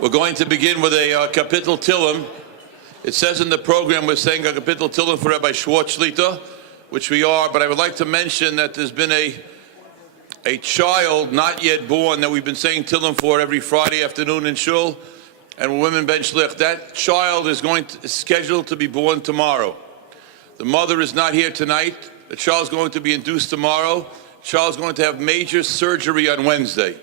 We're going to begin with a Kapitel Tillim. It says in the program we're saying a Kapitel Tillim for Rabbi Schwartz Shlita, which we are, but I would like to mention that there's been a child not yet born that we've been saying Tillim for every Friday afternoon in Shul, and women ben shlich. That child is scheduled to be born tomorrow. The mother is not here tonight. The child is going to be induced tomorrow. The child is going to have major surgery on Wednesday.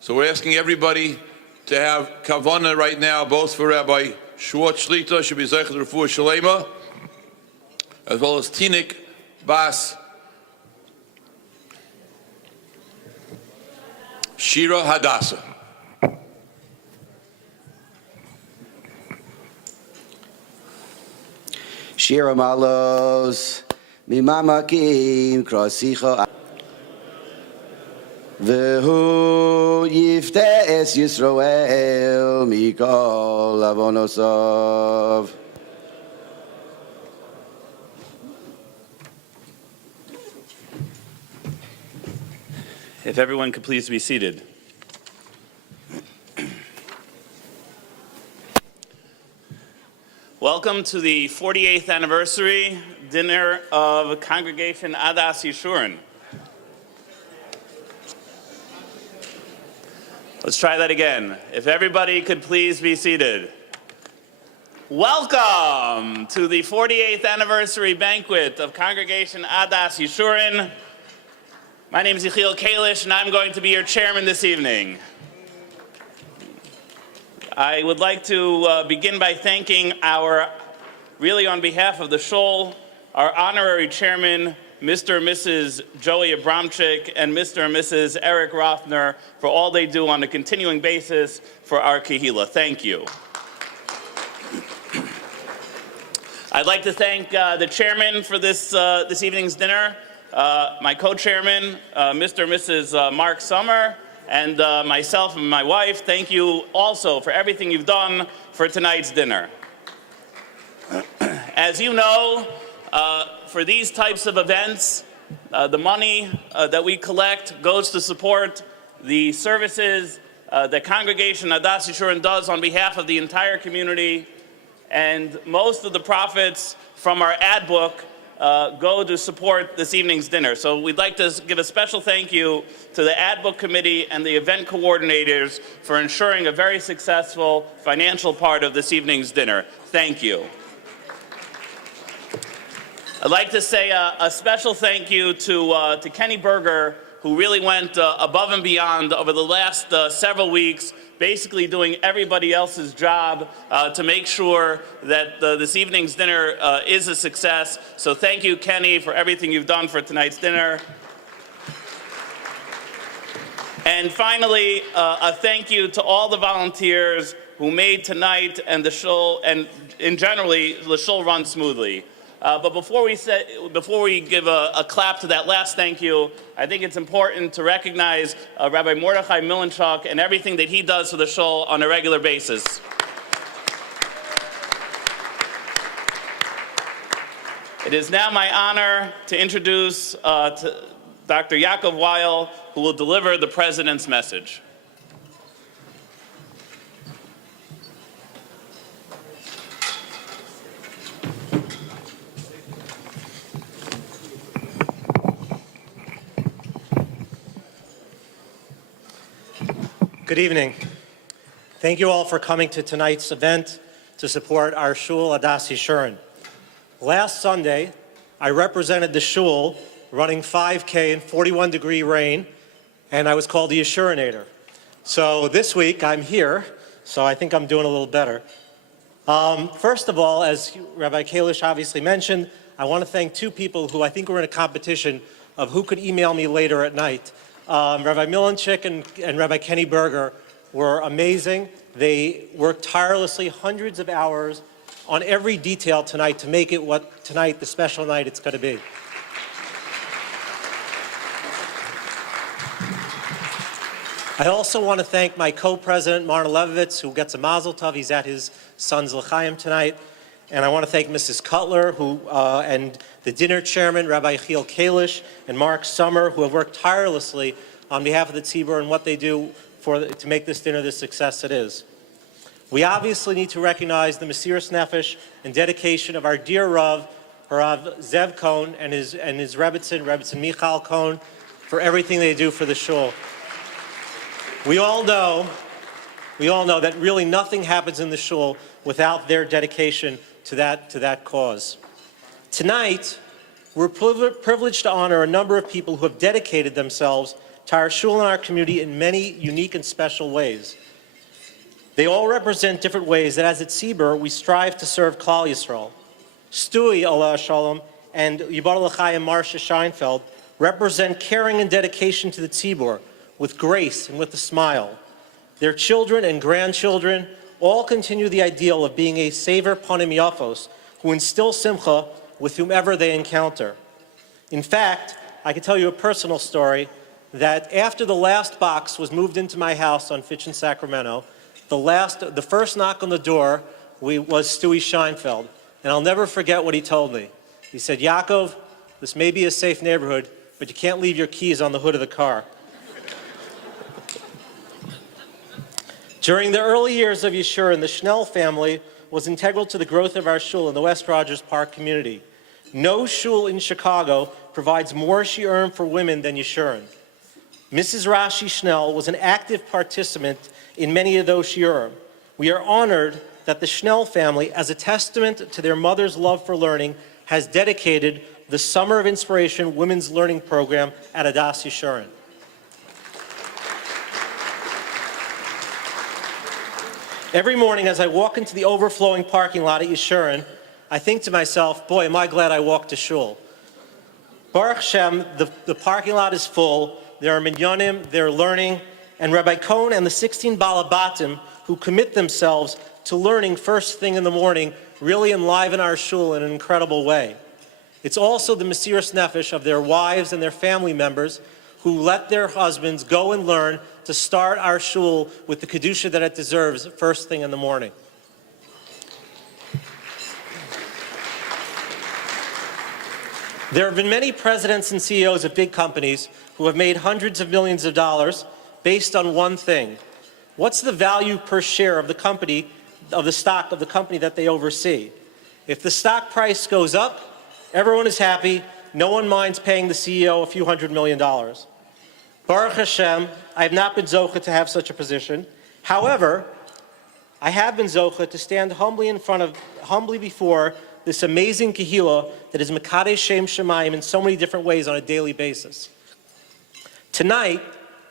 So we're asking everybody to have kavanah right now, both for Rabbi Schwartz Shlita, should be Zeichet Refuah Shalema, as well as Tinik Bas Shira Hadassah. Shira Malos Mimamakim Krasicha Vehu Yiftes Yisroel Mikol Avonosov. If everyone could please be seated. Welcome to the 48th anniversary dinner of Congregation Adas Yeshurun. Let's try that again. If everybody could please be seated. Welcome to the 48th anniversary banquet of Congregation Adas Yeshurun. My name is Yeshurun Banquet, and I'm going to be your chairman this evening. I would like to begin by thanking really on behalf of the Shul, our honorary chairman, Mr. and Mrs. Joey Abramczyk, and Mr. and Mrs. Eric Rothner for all they do on a continuing basis for our Kehillah. Thank you. I'd like to thank the chairman for this evening's dinner, my co-chairman, Mr. and Mrs. Mark Summer, and myself and my wife. Thank you also for everything you've done for tonight's dinner. As you know, for these types of events, the money that we collect goes to support the services that Congregation Adas Yeshurun does on behalf of the entire community, and most of the profits from our ad book go to support this evening's dinner. So we'd like to give a special thank you to the ad book committee and the event coordinators for ensuring a very successful financial part of this evening's dinner. Thank you. I'd like to say a special thank you to Kenny Berger, who really went above and beyond over the last several weeks, basically doing everybody else's job to make sure that this evening's dinner is a success. So thank you, Kenny, for everything you've done for tonight's dinner. And finally, a thank you to all the volunteers who made tonight and the shul, and in generally, the shul run smoothly. But before we give a clap to that last thank you, I think it's important to recognize Rabbi Mordechai Milanchuk and everything that he does for the shul on a regular basis. It is now my honor to introduce Dr. Yaakov Weil, who will deliver the President's message. Good evening. Thank you all for coming to tonight's event to support our Shul Adas Yeshurun. Last Sunday, I represented the Shul running 5K in 41-degree rain, and I was called the Yeshurinator. So this week, I'm here, so I think I'm doing a little better. First of all, as Rabbi Kalish obviously mentioned, I want to thank two people who I think were in a competition of who could email me later at night. Rabbi Milanchik and Rabbi Kenny Berger were amazing. They worked tirelessly, hundreds of hours on every detail tonight to make it what tonight, the special night it's going to be. I also want to thank my co-president, Marna Levovitz, who gets a mazel tov. He's at his son's l'chaim tonight. And I want to thank Mrs. Cutler, and the dinner chairman, Rabbi Yeshurun Kalish, and Mark Summer, who have worked tirelessly on behalf of the Tzibur and what they do to make this dinner the success it is. We obviously need to recognize the Mesiras Nefesh and dedication of our dear Rav, Harav Zev Cohn, and his Rebbetzin Michal Cohn, for everything they do for the shul. We all know that really nothing happens in the shul without their dedication to that cause. Tonight, we're privileged to honor a number of people who have dedicated themselves to our shul and our community in many unique and special ways. They all represent different ways that as at Tzibur, we strive to serve Klal Yisrael. Stewie, Allah Shalom, and Yibar L'chaim Marsha Scheinfeld represent caring and dedication to the Tzibur with grace and with a smile. Their children and grandchildren all continue the ideal of being a Sever Panim Yafos who instill simcha with whomever they encounter. In fact, I can tell you a personal story that after the last box was moved into my house on Fitch in Sacramento, the first knock on the door was Stewie Scheinfeld, and I'll never forget what he told me. He said, Yaakov, this may be a safe neighborhood, but you can't leave your keys on the hood of the car. During the early years of Yeshurun, the Schnell family was integral to the growth of our shul in the West Rogers Park community. No shul in Chicago provides more shiurim for women than Yeshurun. Mrs. Rashi Schnell was an active participant in many of those shiurim. We are honored that the Schnell family, as a testament to their mother's love for learning, has dedicated the Summer of Inspiration Women's Learning Program at Adas Yeshurun. Every morning as I walk into the overflowing parking lot at Yeshurun, I think to myself, boy, am I glad I walked to shul. Baruch Hashem, the parking lot is full, there are minyanim, they're learning, and Rabbi Cohn and the 16 Balabatim who commit themselves to learning first thing in the morning really enliven our shul in an incredible way. It's also the Mesiras Nefesh of their wives and their family members who let their husbands go and learn to start our shul with the Kedusha that it deserves first thing in the morning. There have been many presidents and CEOs of big companies who have made hundreds of millions of dollars based on one thing. What's the value per share of the company, of the stock of the company that they oversee? If the stock price goes up, everyone is happy. No one minds paying the CEO a few $100 million. Baruch Hashem, I have not been zocheh to have such a position. However, I have been zocheh to stand humbly before this amazing kahila that is Mekadesh Shem Shemayim in so many different ways on a daily basis. Tonight,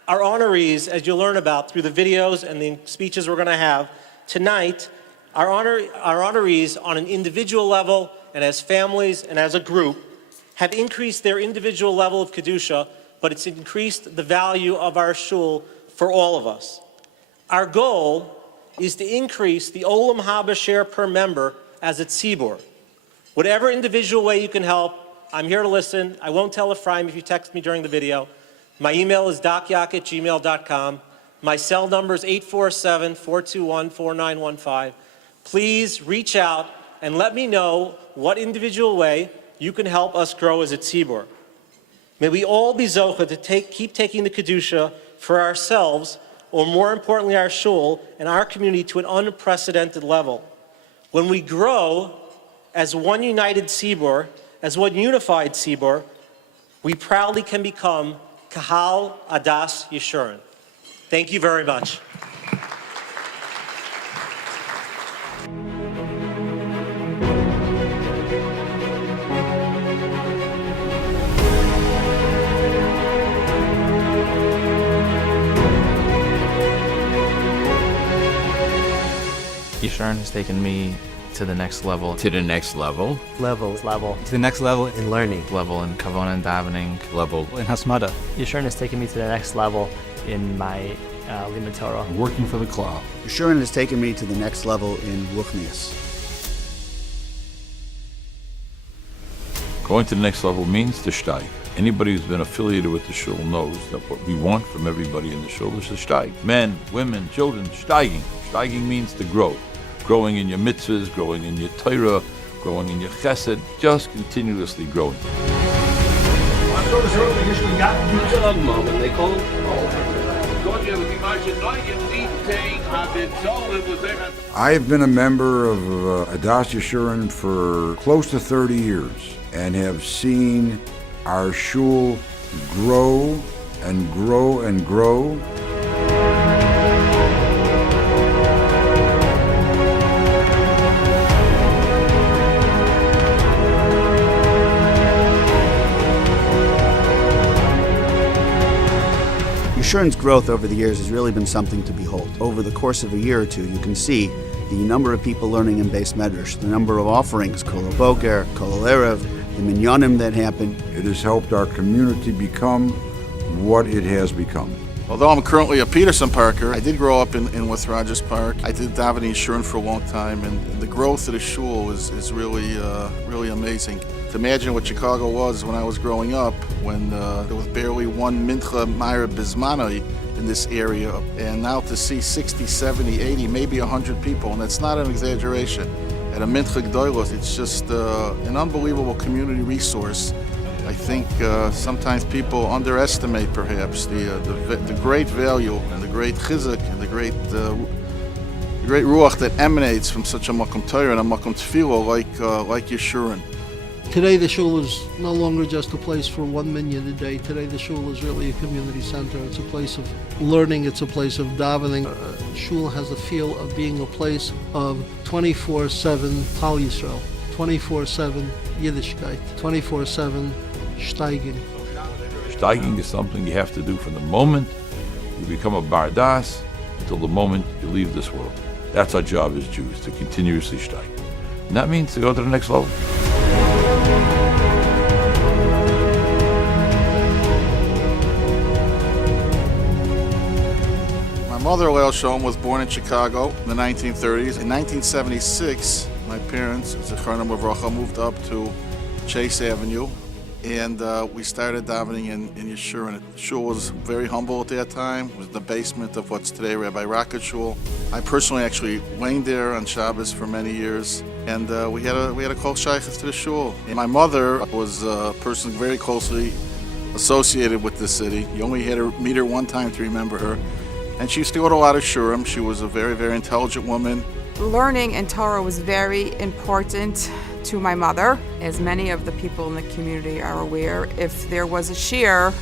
our honorees, as you'll learn about through the videos and the speeches we're going to have, tonight, our honorees on an individual level and as families and as a group have increased their individual level of Kedusha, but it's increased the value of our shul for all of us. Our goal is to increase the Olam Haba share per member as a tzibur. Whatever individual way you can help, I'm here to listen. I won't tell Ephraim if you text me during the video. My email is docyak@gmail.com. My cell number is 847-421-4915. Please reach out and let me know what individual way you can help us grow as a tzibur. May we all be zocheh to keep taking the Kedusha for ourselves, or more importantly our shul and our community, to an unprecedented level. When we grow as one united tzibur, as one unified tzibur, we proudly can become Kahal Adas Yeshurun. Thank you very much. Yeshurun has taken me to the next level. To the next level. Level. To the next level in learning. Level in Kavon and davening. Level In Hasmada. Yeshurun has taken me to the next level in my Limud Torah. working for the Klal. Yeshurun has taken me to the next level in Ruchnius. Going to the next level means to steig. Anybody who's been affiliated with the shul knows that what we want from everybody in the shul is to steig. Men, women, children, steiging. Steiging means to grow. Growing in your mitzvahs, growing in your Torah, growing in your chesed, just continuously growing. I've been a member of Adas Yeshurun for close to 30 years and have seen our shul grow and grow and grow. Yeshurun's growth over the years has really been something to behold. Over the course of a year or two, you can see the number of people learning in Beis Medrash, the number of offerings, Kol Boker, Kol Erev, the minyanim that happen. It has helped our community become what it has become. Although I'm currently a Peterson Parker, I did grow up in West Rogers Park. I did daven in Yeshurun for a long time, and the growth of the shul is really amazing. To imagine what Chicago was when I was growing up, when there was barely one mincha Meir Bismanai in this area, and now to see 60, 70, 80, maybe 100 people, and that's not an exaggeration. At a mincha gdolos, it's just an unbelievable community resource. I think sometimes people underestimate perhaps the great value and the great chizuk and the great ruach that emanates from such a makom Torah and a makom tefillah like Yeshurun. Today the shul is no longer just a place for one minyan a day. Today the shul is really a community center. It's a place of learning. It's a place of davening. Shul has a feel of being a place of 24/7 Klal Yisrael, 24/7 Yiddishkeit, 24/7 Steiging. Steiging is something you have to do from the moment you become a bar das until the moment you leave this world. That's our job as Jews, to continuously steig. And that means to go to the next level. My mother, Leil Sholem, was born in Chicago in the 1930s. In 1976, my parents, Zecharnam Uvracha, moved up to Chase Avenue, and we started davening in Yeshurun. The shul was very humble at that time. It was the basement of what's today Rabbi Rocket Shul. I personally actually went there on Shabbos for many years, and we had a kol shaychus to the shul. And my mother was a person very closely associated with the city. You only had to meet her one time to remember her, and she used to go to a lot of shurim. She was a very, very intelligent woman. Learning in Torah was very important to my mother. As many of the people in the community are aware, if there was a shiur,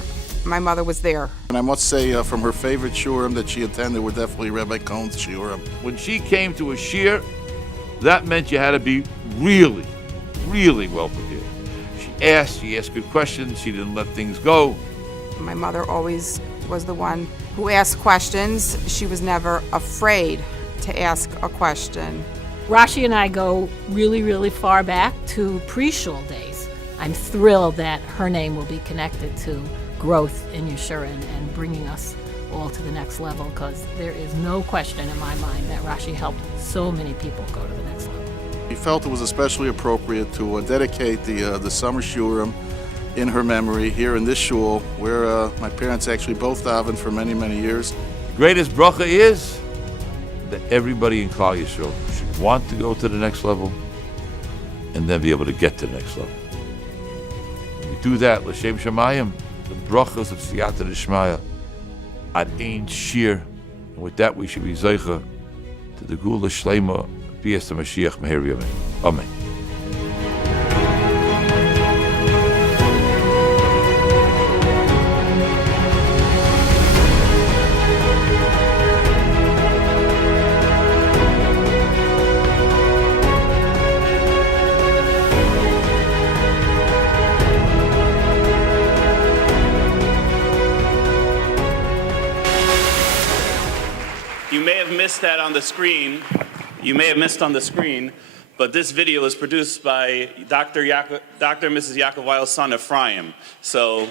my mother was there. And I must say, from her favorite shurim that she attended were definitely Rabbi Cohn's shurim. When she came to a shiur, that meant you had to be really, really well prepared. She asked good questions, she didn't let things go. My mother always was the one who asked questions. She was never afraid to ask a question. Rashi and I go really, really far back to pre-shul days. I'm thrilled that her name will be connected to growth in Yeshurun and bringing us all to the next level, because there is no question in my mind that Rashi helped so many people go to the next level. We felt it was especially appropriate to dedicate the summer shurim in her memory here in this shul, where my parents actually both davened for many, many years. The greatest bracha is that everybody in Klal Yisrael should want to go to the next level and then be able to get to the next level. When we do that, L'Shem Shamayim, the brachas of Siyata D'Shmaya, ad ein shir, and with that we should be zeicha to the Gula Shlema, B'yas Mashiach Meher Yomei. Amen. You may have missed that on the screen. You may have missed on the screen, but this video is produced by Dr. and Mrs. Yaakov Weil's son, Ephraim. So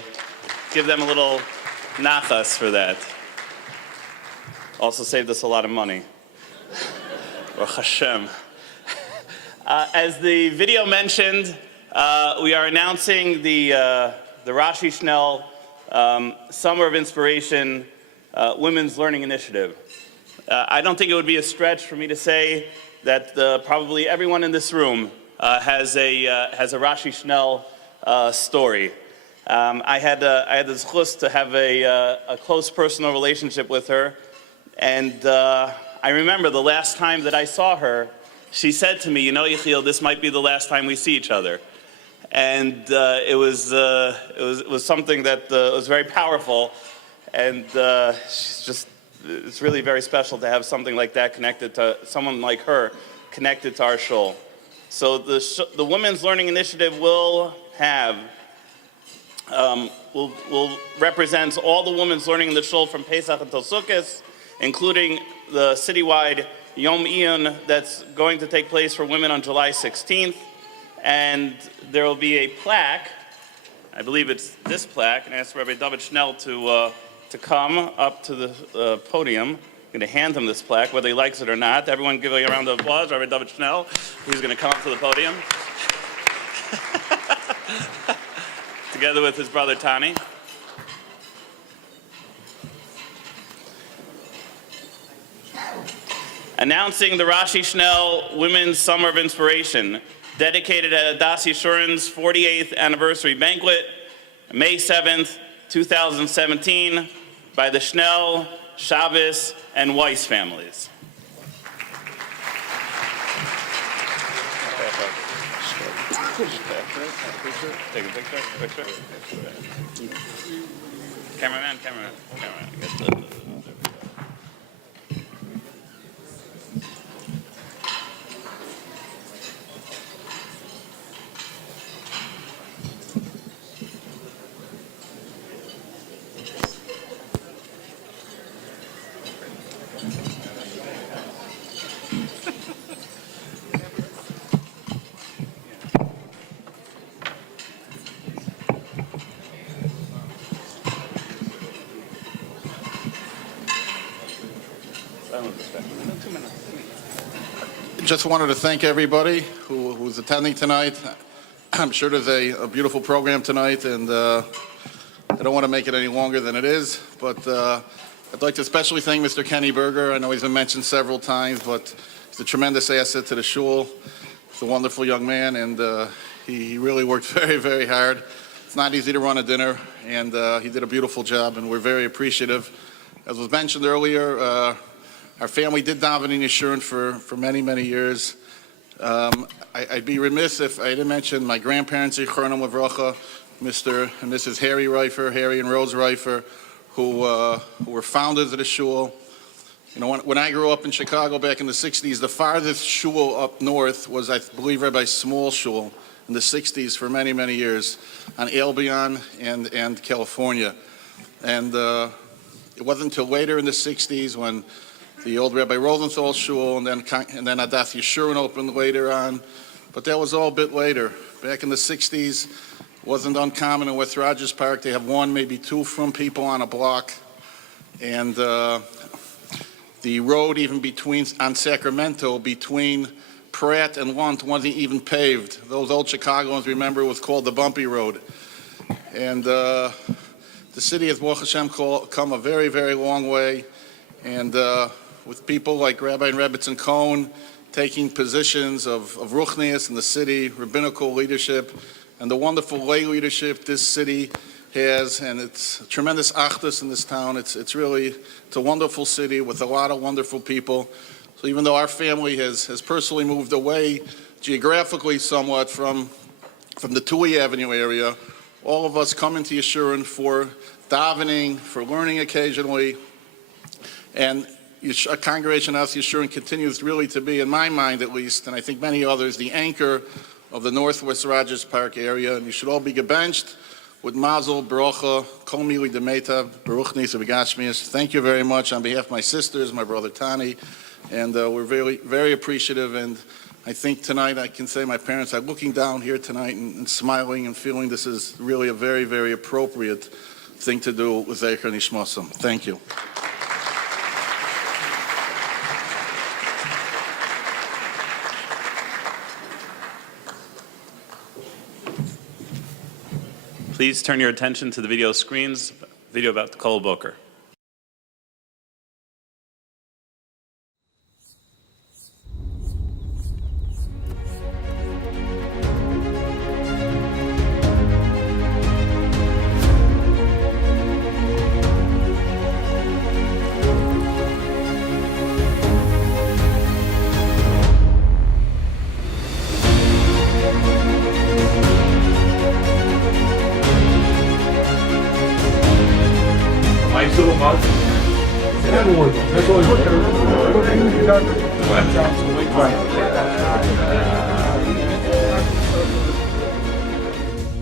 give them a little nachas for that. Also saved us a lot of money. Baruch Hashem. As the video mentioned, we are announcing the Rashi Schnell Summer of Inspiration Women's Learning Initiative. I don't think it would be a stretch for me to say that probably everyone in this room has a Rashi Schnell story. I had the zchus to have a close personal relationship with her. And I remember the last time that I saw her, she said to me, you know, Yechiel, this might be the last time we see each other. And it was something that was very powerful. And it's really very special to have something like that connected to someone like her, connected to our shul. So the Women's Learning Initiative will represent all the women's learning in the shul from Pesach until Sukkot, including the citywide Yom Iyun that's going to take place for women on July 16th. And there will be a plaque, I believe it's this plaque, and I asked Rabbi David Schnell to come up to the podium. I'm going to hand him this plaque, whether he likes it or not. Everyone give a round of applause. Rabbi David Schnell, who's going to come up to the podium. Together with his brother Tani. Announcing the Rashi Schnell Women's Summer of Inspiration, dedicated at Adas Yeshurun's 48th anniversary banquet, May 7th, 2017, by the Schnell, Shabbos, and Weiss families. Take a picture. Cameraman. Get the... Just wanted to thank everybody who's attending tonight. I'm sure there's a beautiful program tonight, and I don't want to make it any longer than it is, but I'd like to especially thank Mr. Kenny Berger. I know he's been mentioned several times, but he's a tremendous asset to the shul. He's a wonderful young man, and he really worked very, very hard. It's not easy to run a dinner, and he did a beautiful job, and we're very appreciative. As was mentioned earlier, our family did daven in Yeshurun for many, many years. I'd be remiss if I didn't mention my grandparents, Yeshurun Lavrocha, Mr. and Mrs. Harry and Rose Reifer, who were founders of the shul. You know, when I grew up in Chicago back in the 60s, the farthest shul up north was, I believe, Rabbi Small Shul in the 60s for many, many years on Albion and California. And it wasn't until later in the 60s when the old Rabbi Rosenthal Shul and then Adas Yeshurun opened later on. But that was all a bit later. Back in the 60s, it wasn't uncommon in West Rogers Park to have one, maybe two from people on a block. And the road even on Sacramento between Pratt and Lunt wasn't even paved. Those old Chicagoans remember it was called the Bumpy Road. And the city has, Baruch Hashem, come a very, very long way. And with people like Rabbi and Rebbetzin Cohen taking positions of Ruchnius in the city, rabbinical leadership, and the wonderful lay leadership this city has, and it's tremendous achdus in this town. It's a wonderful city with a lot of wonderful people. So even though our family has personally moved away geographically somewhat from the Tui Avenue area, all of us come into Yeshurun for davening, for learning occasionally, and a congregation as Yeshurun continues really to be, in my mind at least, and I think many others, the anchor of the Northwest Rogers Park area, and you should all be gebenched with Mazel, Barucha, Kol Mili Demeitav, Baruch Nisa V'Gashmias. Thank you very much on behalf of my sisters, my brother Tani, and we're very, very appreciative, and I think tonight I can say my parents are looking down here tonight and smiling and feeling this is really a very, very appropriate thing to do with Zecher Nishmasam. Thank you. Please turn your attention to the video screens, video about the Kol Boker. My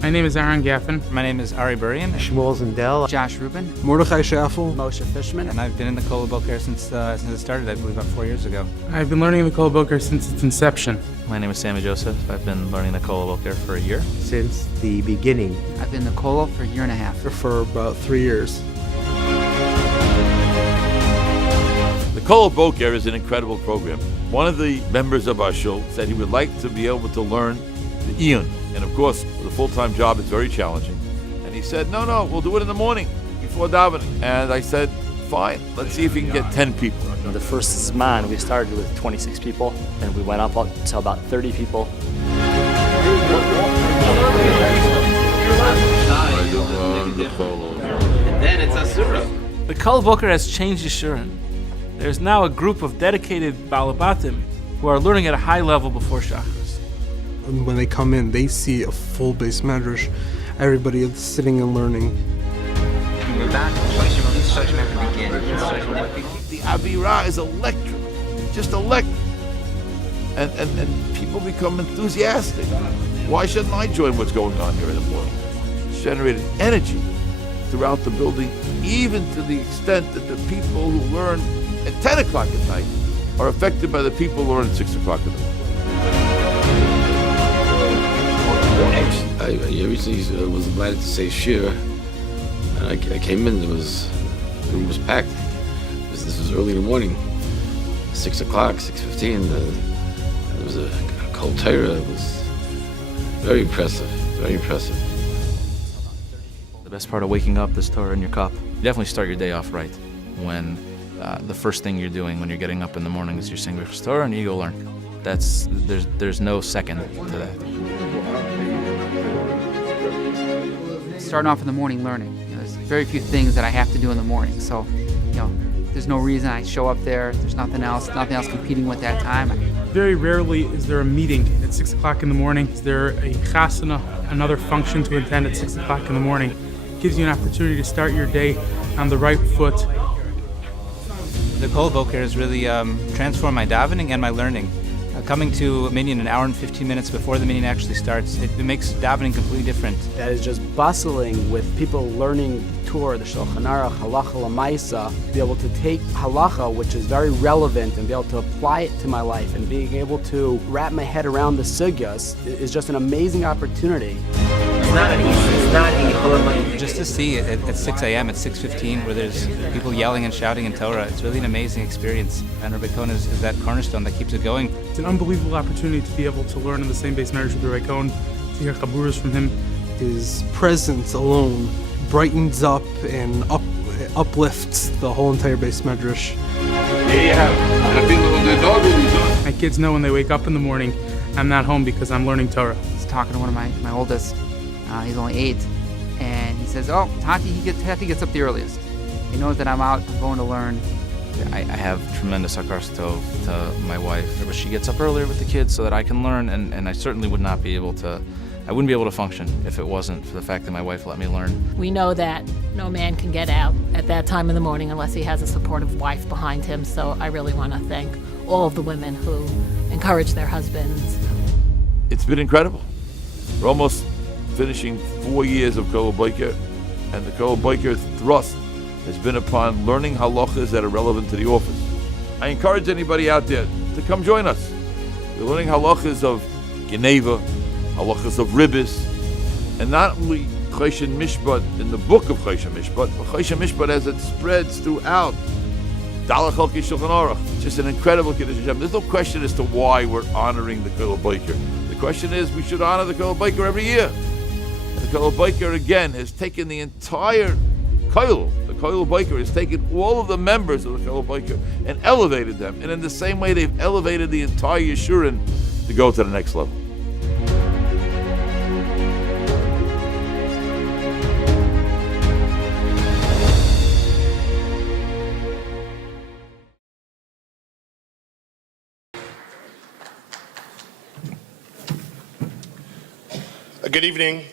name is Aaron Gaffin. My name is Ari Burian. Shmuel Zindel. Josh Rubin. Mordechai Schaffel. Moshe Fishman. And I've been in the Kola Boker since it started, I believe, about 4 years ago. I've been learning the Kola Boker since its inception. My name is Sammy Joseph. I've been learning the Kola Boker for a year. Since the beginning. I've been in the Kola for a year and a half. For about 3 years. The Kola Boker is an incredible program. One of the members of our shul said he would like to be able to learn the Iyun. And of course, with a full-time job, it's very challenging. And he said, no, we'll do it in the morning before davening. And I said, fine, let's see if we can get 10 people. The first Zman, we started with 26 people, and we went up to about 30 people. Then it's Asura. The Kola Boker has changed Yeshurun. There's now a group of dedicated Balabatim who are learning at a high level before Shachris. And when they come in, they see a full base medrash. Everybody is sitting and learning. The Avirah is electric, just electric. And people become enthusiastic. Why shouldn't I join what's going on here in the morning? It's generated energy throughout the building, even to the extent that the people who learn at 10 o'clock at night are affected by the people who learn at 6 o'clock in the morning. I recently was invited to say shir, and I came in. The room was packed. This was early in the morning, 6 o'clock, 6:15. There was a cold Torah. It was very impressive, very impressive. The best part of waking up is Torah in your cup. You definitely start your day off right when the first thing you're doing when you're getting up in the morning is you're saying Torah and you go learn. There's no second to that. Starting off in the morning learning. There's very few things that I have to do in the morning, so there's no reason I show up there. There's nothing else competing with that time. Very rarely is there a meeting at 6 o'clock in the morning. Is there a chasana, another function to attend at 6 o'clock in the morning? It gives you an opportunity to start your day on the right foot. The Kola Boker has really transformed my davening and my learning. Coming to a minyan an hour and 15 minutes before the minyan actually starts, it makes davening completely different. That is just bustling with people learning the Torah, the Shulchan Aruch, Halacha L'maisa, to be able to take Halacha, which is very relevant, and be able to apply it to my life, and being able to wrap my head around the sugyas is just an amazing opportunity. Just to see it at 6 a.m., at 6:15, where there's people yelling and shouting in Torah, it's really an amazing experience. And Rabbi Cohen is that cornerstone that keeps it going. It's an unbelievable opportunity to be able to learn in the same base marriage with Rabbi Cohen, to hear chaburas from him. His presence alone brightens up and uplifts the whole entire base medrash. My kids know when they wake up in the morning, I'm not home because I'm learning Torah. I was talking to one of my oldest. He's only 8, and he says, "Oh, Tati gets up the earliest. He knows that I'm out. I'm going to learn." I have tremendous hakaras tov to my wife. But she gets up earlier with the kids so that I can learn, and I certainly would not be able to. I wouldn't be able to function if it wasn't for the fact that my wife let me learn. We know that no man can get out at that time in the morning unless he has a supportive wife behind him, so I really want to thank all of the women who encourage their husbands. It's been incredible. We're almost finishing 4 years of Kola Boker, and the Kola Boker thrust has been upon learning halachas that are relevant to the office. I encourage anybody out there to come join us. We're learning halachas of Geneva, halachas of Ribbis, and not only Choshen Mishpat in the book of Choshen Mishpat, but Choshen Mishpat as it spreads throughout Dalach Chalki Shulchan Aruch. Just an incredible Kiddush Hashem. There's no question as to why we're honoring the Kola Boker. The question is, we should honor the Kola Boker every year. And the Kola Boker again has taken the entire Koil. The Kola Boker has taken all of the members of the Kola Boker and elevated them. And in the same way, they've elevated the entire Yeshurun to go to the next level. Good evening.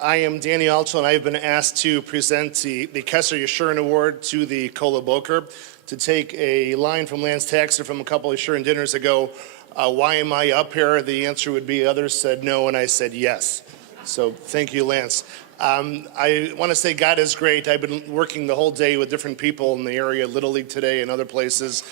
I am Danny Alto, and I have been asked to present the Kesser Yeshurun Award to the Kola Boker. to take a line from Lance Taxter from a couple of Yeshurun dinners ago. Why am I up here? The answer would be others said no, and I said yes. So thank you, Lance. I want to say God is great. I've been working the whole day with different people in the area, Little League today and other places,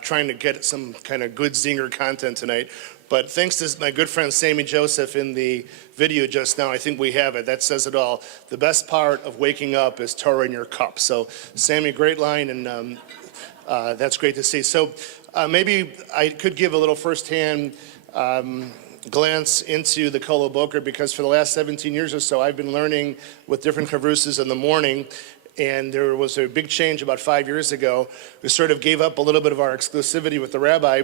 trying to get some kind of good zinger content tonight. But thanks to my good friend Sammy Joseph in the video just now, I think we have it. That says it all. The best part of waking up is Torah in your cup. So Sammy, great line, and that's great to see. So maybe I could give a little firsthand glance into the Kol Boker, because for the last 17 years or so, I've been learning with different chavrusas in the morning. And there was a big change about 5 years ago. We sort of gave up a little bit of our exclusivity with the rabbi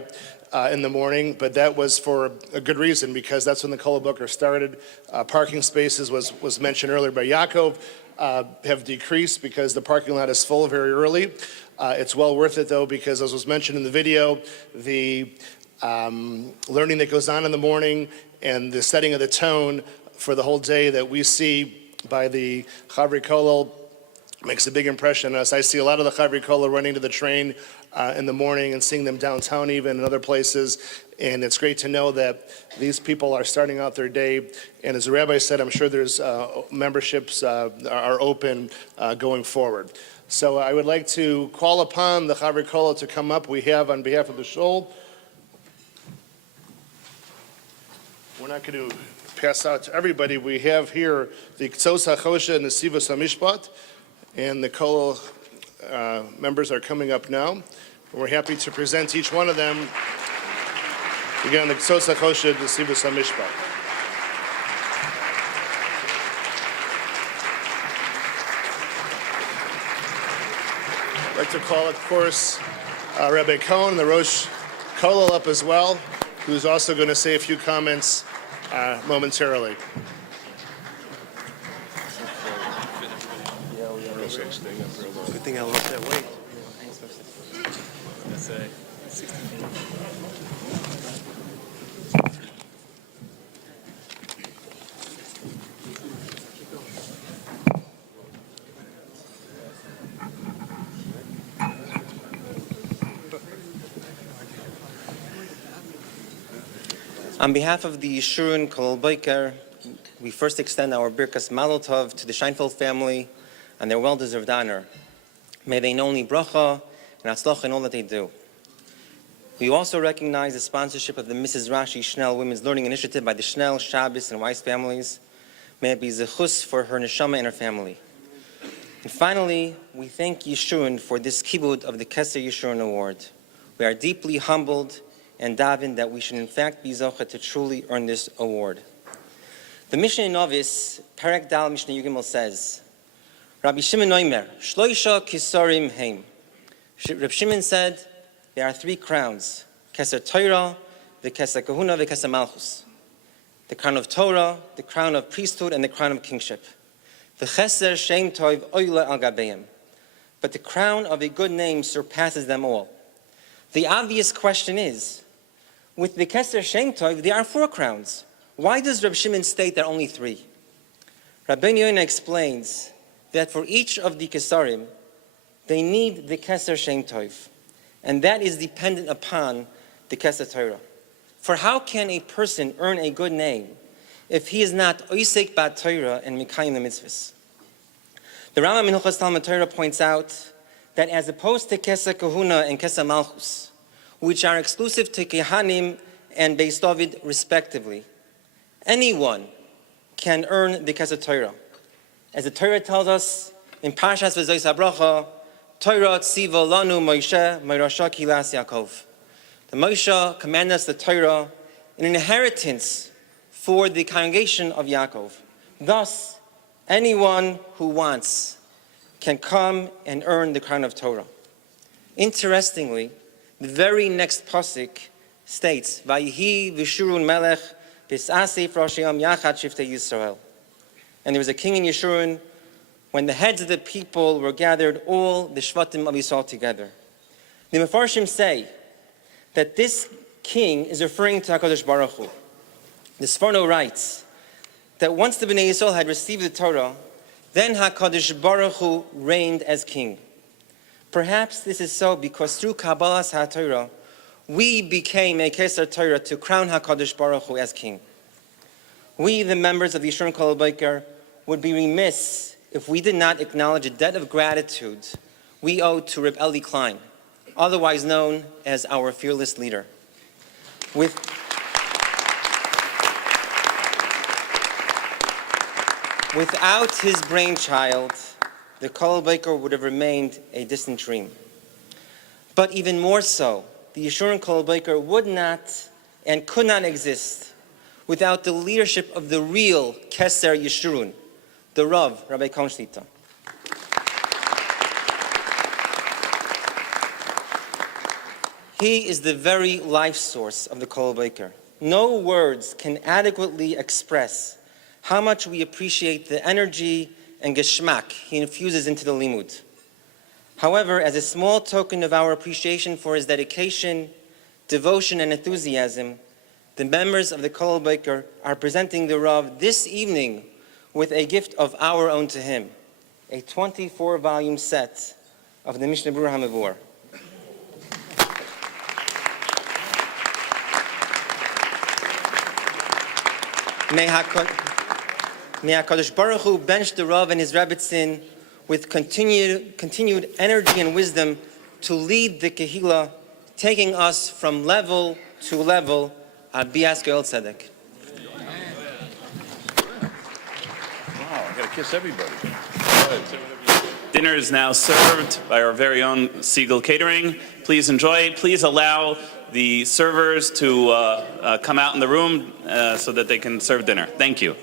in the morning, but that was for a good reason, because that's when the Kol Boker started. Parking spaces was mentioned earlier by Yaakov, have decreased because the parking lot is full very early. It's well worth it though, because as was mentioned in the video, the learning that goes on in the morning and the setting of the tone for the whole day that we see by the Chavri Kolel makes a big impression on us. I see a lot of the Chavri Kolel running to the train in the morning and seeing them downtown even and other places. And it's great to know that these people are starting out their day. And as the rabbi said, I'm sure there's memberships are open going forward. So I would like to call upon the Chavri Kolel to come up. We have on behalf of the shul. We're not going to pass out to everybody. We have here the K'tzos HaChoshe and the Sivos HaMishpat. And the Kol members are coming up now. We're happy to present each one of them. Again, the K'tzos HaChoshe, the Sivos HaMishpat. I'd like to call, of course, Rabbi Cohen, the Rosh Kolel, up as well, who's also going to say a few comments momentarily. Good thing I lost that weight. On behalf of the Yeshurun Banquet, we first extend our Birkas Mazel Tov to the Scheinfeld family and their well-deserved honor. May they know only bracha and atzlacha in all that they do. We also recognize the sponsorship of the Mrs. Rashi Schnell Women's Learning Initiative by the Schnell, Shabbos, and Weiss families. May it be zechus for her neshama and her family. And finally, we thank Yeshurun for this kibud of the Keser Yeshurun Award. We are deeply humbled and daven that we should in fact be zocha to truly earn this award. The Mishnah in Novis, Perek Dal Mishnah Yugimel says, Rabbi Shimon Oimer, Shloisha Kisorim Heim. Rabbi Shimon said, there are three crowns, Keser Torah, the Keser Kahuna, the Keser Malchus. The crown of Torah, the crown of priesthood, and the crown of kingship. The Cheser Shem Tov Oile Al Gabeim. But the crown of a good name surpasses them all. The obvious question is, with the Keser Shem Tov, there are four crowns. Why does Rabbi Shimon state there are only three? Rabbi Yonah explains that for each of the Kesarim, they need the Keser Shem Tov, and that is dependent upon the Keser Torah. For how can a person earn a good name if he is not Oisek Bat Torah and Mikayim the Mitzvahs? The Rambam in Hilchos Talmud Torah points out that as opposed to Keser Kahuna and Keser Malchus, which are exclusive to Kehanim and Beis David respectively, anyone can earn the Keser Torah. As the Torah tells us in Parshas V'Zois HaBracha, Torah tziva lanu Moshe Meirasha Kilas Yaakov. The Moshe commanded us the Torah, an inheritance for the congregation of Yaakov. Thus, anyone who wants can come and earn the crown of Torah. Interestingly, the very next pasuk states, Vayihi v'shurun melech b'sasif rashiyam yachad shiftei Yisrael. And there was a king in Yeshurun. When the heads of the people were gathered, all the shvatim of Yisrael together. The Mefarshim say that this king is referring to HaKadosh Baruch Hu. The Sforno writes that once the Bnei Yisrael had received the Torah, then HaKadosh Baruch Hu reigned as king. Perhaps this is so because through Kabbalas HaTorah, we became a Keser Torah to crown HaKadosh Baruch Hu as king. We, the members of the Yeshurun Kol Boker, would be remiss if we did not acknowledge a debt of gratitude we owe to Reb Eli Klein, otherwise known as our fearless leader. Without his brainchild, the Kol Boker would have remained a distant dream. But even more so, the Yeshurun Kol Boker would not and could not exist without the leadership of the real Keser Yeshurun, the Rav, Rabbi Cohen Shlita. He is the very life source of the Kol Boker. No words can adequately express how much we appreciate the energy and geschmack he infuses into the limud. However, as a small token of our appreciation for his dedication, devotion, and enthusiasm, the members of the Kol Boker are presenting the Rav this evening with a gift of our own to him, a 24-volume set of the Mishnah Berurah HaMavur. May HaKadosh Baruch Hu bench the Rav and his Rebbetzin with continued energy and wisdom to lead the Kehillah, taking us from level to level. Bias Goel Tzedek. Wow, I gotta kiss everybody. Dinner is now served by our very own Siegel Catering. Please enjoy. Please allow the servers to come out in the room so that they can serve dinner. Thank you.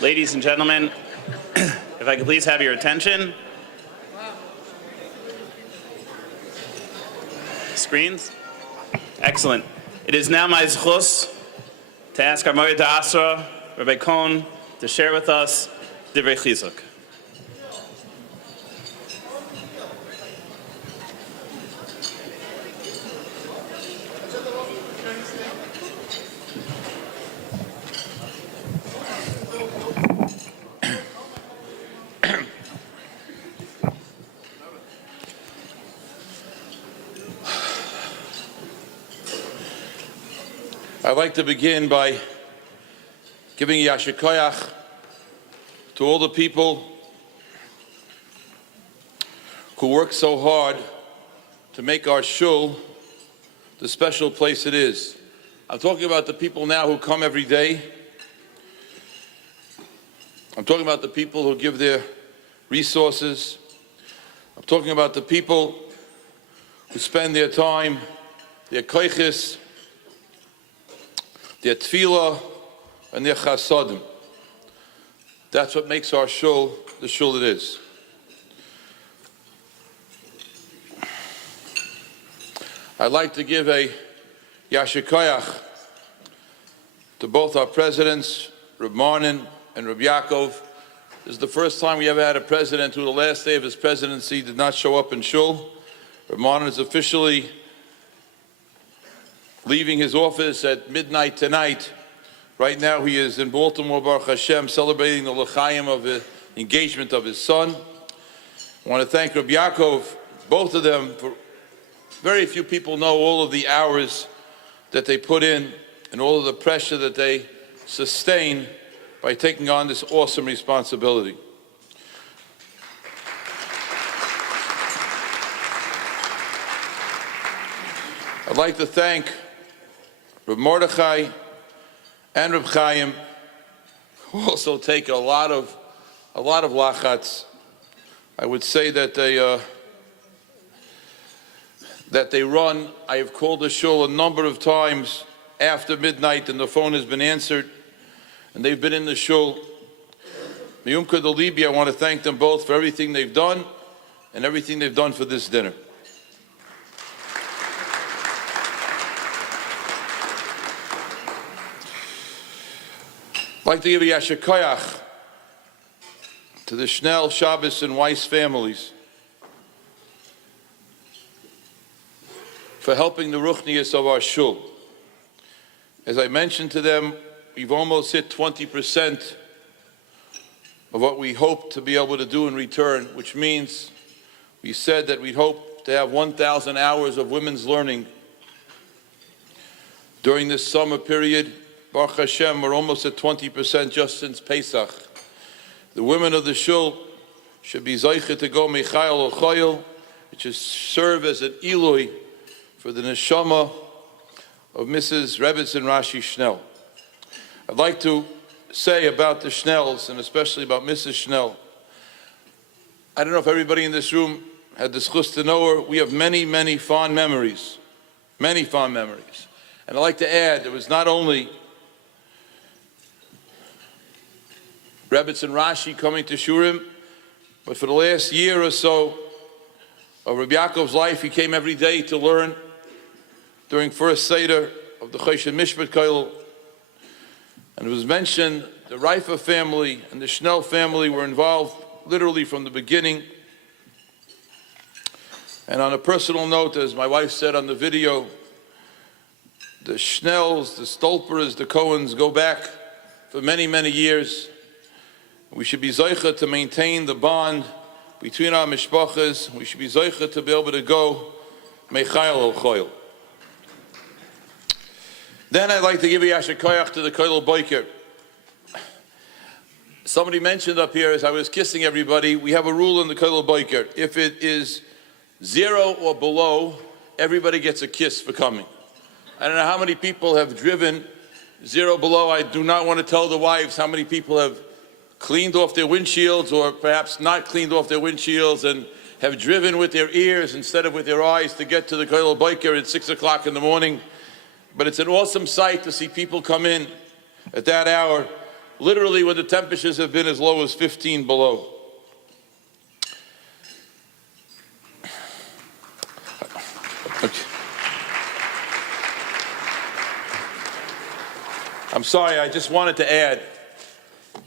Ladies and gentlemen, if I could please have your attention. Screens? Excellent. It is now my zchus to ask our Moed Asra, Rabbi Cohen, to share with us Divrei Chizuk. I'd like to begin by giving Yasher Koyach to all the people who work so hard to make our shul the special place it is. I'm talking about the people now who come every day. I'm talking about the people who give their resources. I'm talking about the people who spend their time, their koiches, their tefillah, and their chasadim. That's what makes our shul the shul it is. I'd like to give a Yasher Koyach to both our presidents, Reb Marnin and Reb Yaakov. This is the first time we ever had a president who the last day of his presidency did not show up in shul. Reb Marnin is officially leaving his office at midnight tonight. Right now he is in Baltimore, Baruch Hashem, celebrating the l'chaim of the engagement of his son. I want to thank Reb Yaakov, both of them, for very few people know all of the hours that they put in and all of the pressure that they sustain by taking on this awesome responsibility. I'd like to thank Reb Mordechai and Reb Chaim, also take a lot of lachatz. I would say that they run. I have called the shul a number of times after midnight, and the phone has been answered, and they've been in the shul. Miyumka Dolibi, I want to thank them both for everything they've done and everything they've done for this dinner. I'd like to give a Yasher Koyach to the Schnell, Shabbos, and Weiss families for helping the ruchnius of our shul. As I mentioned to them, we've almost hit 20% of what we hope to be able to do in return, which means we said that we'd hope to have 1,000 hours of women's learning during this summer period. Baruch Hashem, we're almost at 20% just since Pesach. The women of the shul should be zeicha to go mechayel or which is serve as an ilui for the neshama of Mrs. Rebbetzin Rashi Schnell. I'd like to say about the Schnells, and especially about Mrs. Schnell. I don't know if everybody in this room had the schus to know her. We have many, many fond memories. Many fond memories. And I'd like to add, it was not only Rebbetzin Rashi coming to Shurim, but for the last year or so of Rabbi Yaakov's life, he came every day to learn during first Seder of the Choshen Mishpat Koil. And it was mentioned the Reifa family and the Schnell family were involved literally from the beginning. And on a personal note, as my wife said on the video, the Schnells, the Stolpers, the Cohens go back for many, many years. We should be zeicha to maintain the bond between our mishpachas. We should be zeicha to be able to go mechayel el choyel. Then I'd like to give a Yasher Koyach to the Koilel Boiker. Somebody mentioned up here as I was kissing everybody, we have a rule in the Koilel Boiker. If it is 0 or below, everybody gets a kiss for coming. I don't know how many people have driven 0 below. I do not want to tell the wives how many people have cleaned off their windshields or perhaps not cleaned off their windshields and have driven with their ears instead of with their eyes to get to the Koilel Boiker at 6 o'clock in the morning. But it's an awesome sight to see people come in at that hour, literally when the temperatures have been as low as 15 below. Okay. I'm sorry, I just wanted to add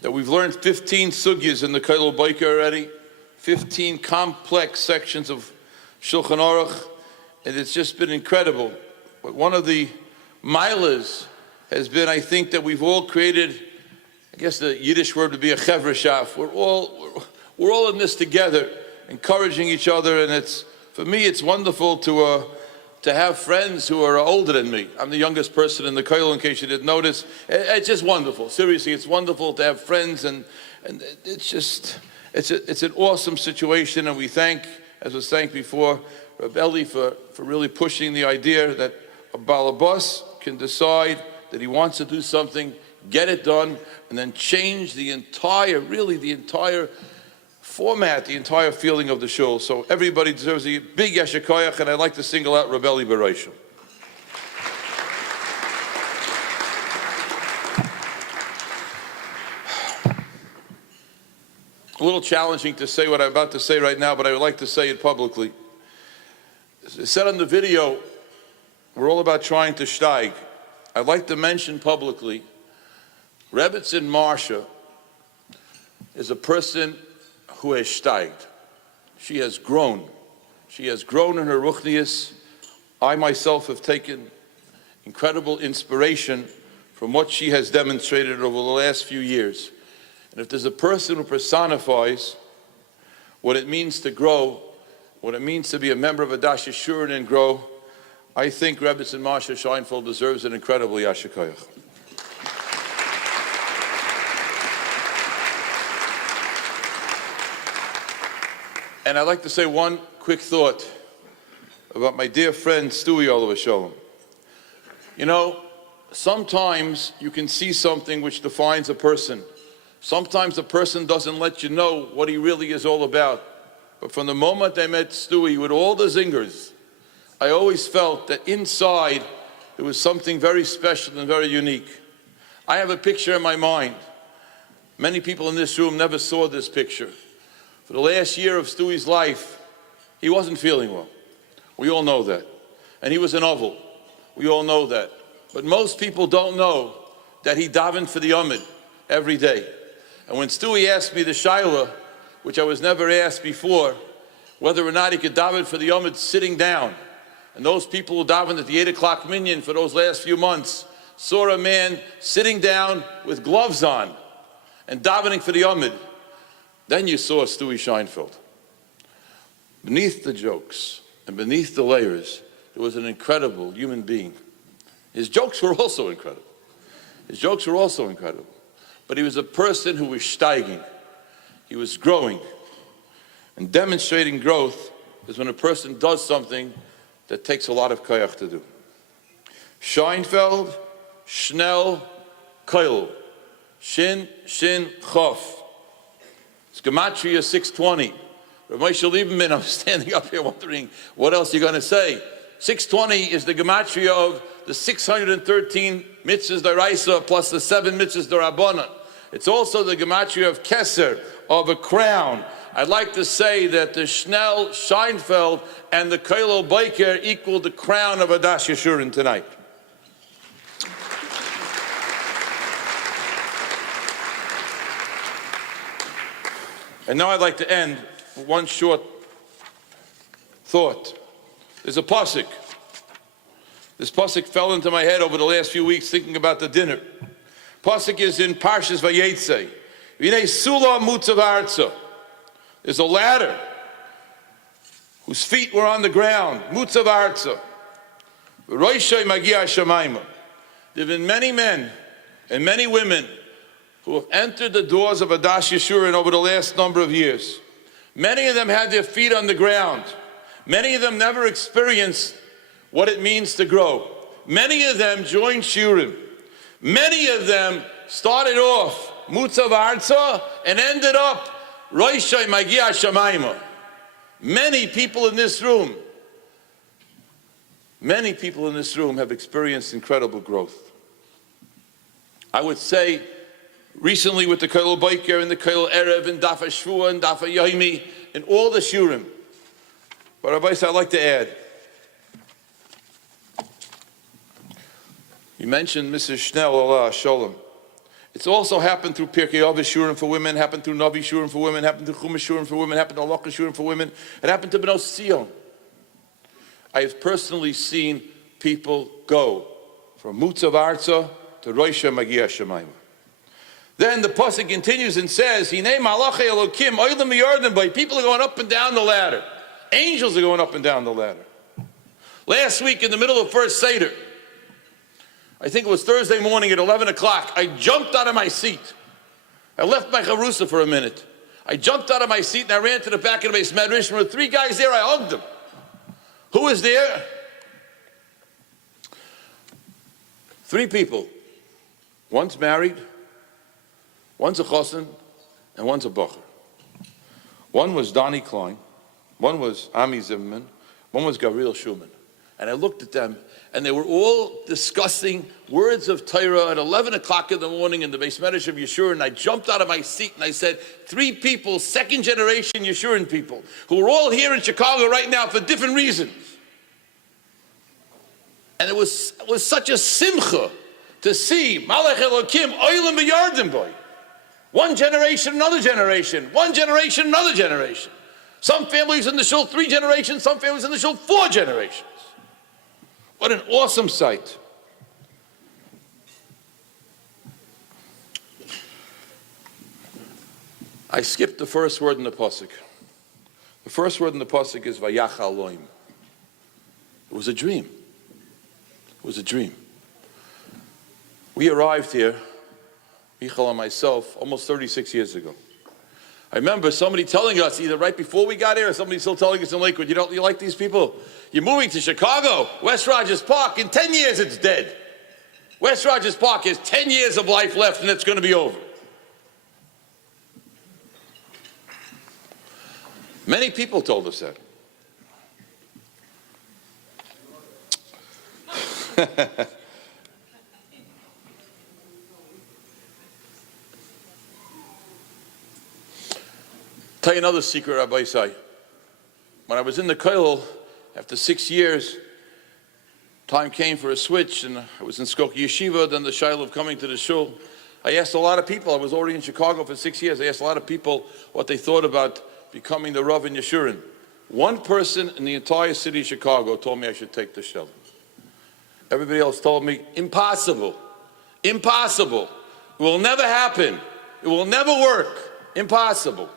that we've learned 15 sugyas in the Koilel Boiker already, 15 complex sections of Shulchan Aruch, and it's just been incredible. But one of the milas has been, I think, that we've all created, I guess the Yiddish word would be a chevrashaf. We're all in this together, encouraging each other, and it's, for me, it's wonderful to have friends who are older than me. I'm the youngest person in the kollel, in case you didn't notice. It's just wonderful. Seriously, it's wonderful to have friends, and it's just, it's an awesome situation, and we thank, as was thanked before, Reb Eli for really pushing the idea that a balabas can decide that he wants to do something, get it done, and then change the entire format, the entire feeling of the shul. So everybody deserves a big Yasher Koyach, and I'd like to single out Reb Eli Bereishim. A little challenging to say what I'm about to say right now, but I would like to say it publicly. As I said on the video, we're all about trying to steig. I'd like to mention publicly, Rebbetzin Marsha is a person who has steiged. She has grown. She has grown in her ruchnius. I myself have taken incredible inspiration from what she has demonstrated over the last few years. And if there's a person who personifies what it means to grow, what it means to be a member of Adash Yeshurun and grow, I think Rebbetzin Marsha Scheinfeld deserves an incredible Yasher Koyach. And I'd like to say one quick thought about my dear friend Stewie Oliver Sholem. You know, sometimes you can see something which defines a person, Sometimes a person doesn't let you know what he really is all about. But from the moment I met Stewie with all the zingers, I always felt that inside there was something very special and very unique. I have a picture in my mind. Many people in this room never saw this picture. For the last year of Stewie's life, he wasn't feeling well. We all know that. And he was an oval. We all know that. But most people don't know that he davened for the Yomid every day. And when Stewie asked me the Shaila, which I was never asked before, whether or not he could daven for the Yomid sitting down, and those people who davened at the 8 o'clock minyan for those last few months saw a man sitting down with gloves on and davening for the Yomid, then you saw Stewie Scheinfeld. Beneath the jokes and beneath the layers, there was an incredible human being. His jokes were also incredible. His jokes were also incredible. But he was a person who was steiging. He was growing. And demonstrating growth is when a person does something that takes a lot of koyach to do. Scheinfeld, Schnell, Keil. Shin, Shin, Chof. It's Gematria 620. Rav Moshe Lieberman, I'm standing up here wondering what else you're going to say. 620 is the Gematria of the 613 mitzvahs d'oraisa plus the 7 mitzvahs d'Rabbanan. It's also the Gematria of Keser, of a crown. I'd like to say that the Schnell, Scheinfeld, and the Keilo Biker equal the crown of Adas Yeshurun tonight. And now I'd like to end with one short thought. There's a pasuk. This pasuk fell into my head over the last few weeks thinking about the dinner. Pasuk is in Parshas Vayetze. V'nei sula mutzav arza. There's a ladder whose feet were on the ground. Mutzav arza. V'roishai magia shamayma. There have been many men and many women who have entered the doors of Adas Yeshurun over the last number of years. Many of them had their feet on the ground. Many of them never experienced what it means to grow. Many of them joined Shurim. Many of them started off Mutzav Arza and ended up Roishai Magia Shamayma. Many people in this room have experienced incredible growth. I would say recently with the Koil Biker and the Koil Erev and Dafa Shvua and Dafa Yomi and all the Shurim. But Rabbi, I'd like to add, you mentioned Mrs. Schnell, Allah Sholem. It's also happened through Pirkei Avos Shurim for women, happened through Navi Shurim for women, happened through Chumash Shurim for women, happened to Allah Shurim for women, it happened to Bnos Tzion. I have personally seen people go from Mutzav Arza to Roisha Magia Shemayim. Then the pasuk continues and says, "Hinei malachei Elokim oilam v'yardim bay." People are going up and down the ladder. Angels are going up and down the ladder. Last week, in the middle of First Seder, I think it was Thursday morning at 11 o'clock, I jumped out of my seat. I left my charusa for a minute. I jumped out of my seat and I ran to the back of the base medrash. There were 3 guys there. I hugged them. Who was there? 3 people. One's married. One's a chosin, and one's a bocher. One was Donnie Klein, one was Ami Zimmerman, one was Gabriel Schumann. And I looked at them, and they were all discussing words of Torah at 11 o'clock in the morning in the Beis Medrash of Yeshurun. And I jumped out of my seat and I said, 3 people, second generation Yeshurun people, who are all here in Chicago right now for different reasons. And it was such a simcha to see Malach Elokim, Oilam B'Yardim Boy. One generation, another generation. One generation, another generation. Some families in the shul 3 generations, some families in the shul 4 generations. What an awesome sight. I skipped the first word in the pasuk. The first word in the pasuk is Vayach Elohim. It was a dream. It was a dream. We arrived here, Michal and myself, almost 36 years ago. I remember somebody telling us, either right before we got here or somebody still telling us in Lakewood, you like these people? You're moving to Chicago, West Rogers Park, in 10 years it's dead. West Rogers Park has 10 years of life left and it's going to be over. Many people told us that. Tell you another secret, Rabbi Isai. When I was in the kollel, after 6 years, time came for a switch, and I was in Skokie Yeshiva, then the shiloh of coming to the shul. I asked a lot of people, I was already in Chicago for 6 years, I asked a lot of people what they thought about becoming the Rav in Yeshurun. One person in the entire city of Chicago told me I should take the shiloh. Everybody else told me, impossible, impossible. It will never happen. It will never work. Impossible.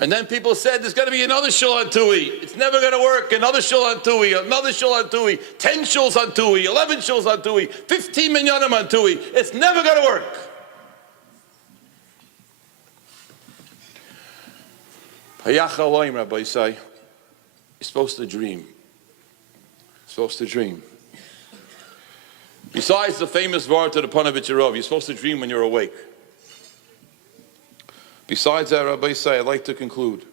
And then people said, there's going to be another shul on Tui. It's never going to work. Another shul on Tui, another shul on Tui, 10 shuls on Tui, 11 shuls on Tui, 15 minyanim on Tui. It's never going to work. Hayach Elohim, Rabbi Isai, you're supposed to dream. You're supposed to dream. Besides the famous Var to the Panovich Rav, you're supposed to dream when you're awake. Besides that, Rabbi Isai, I'd like to conclude.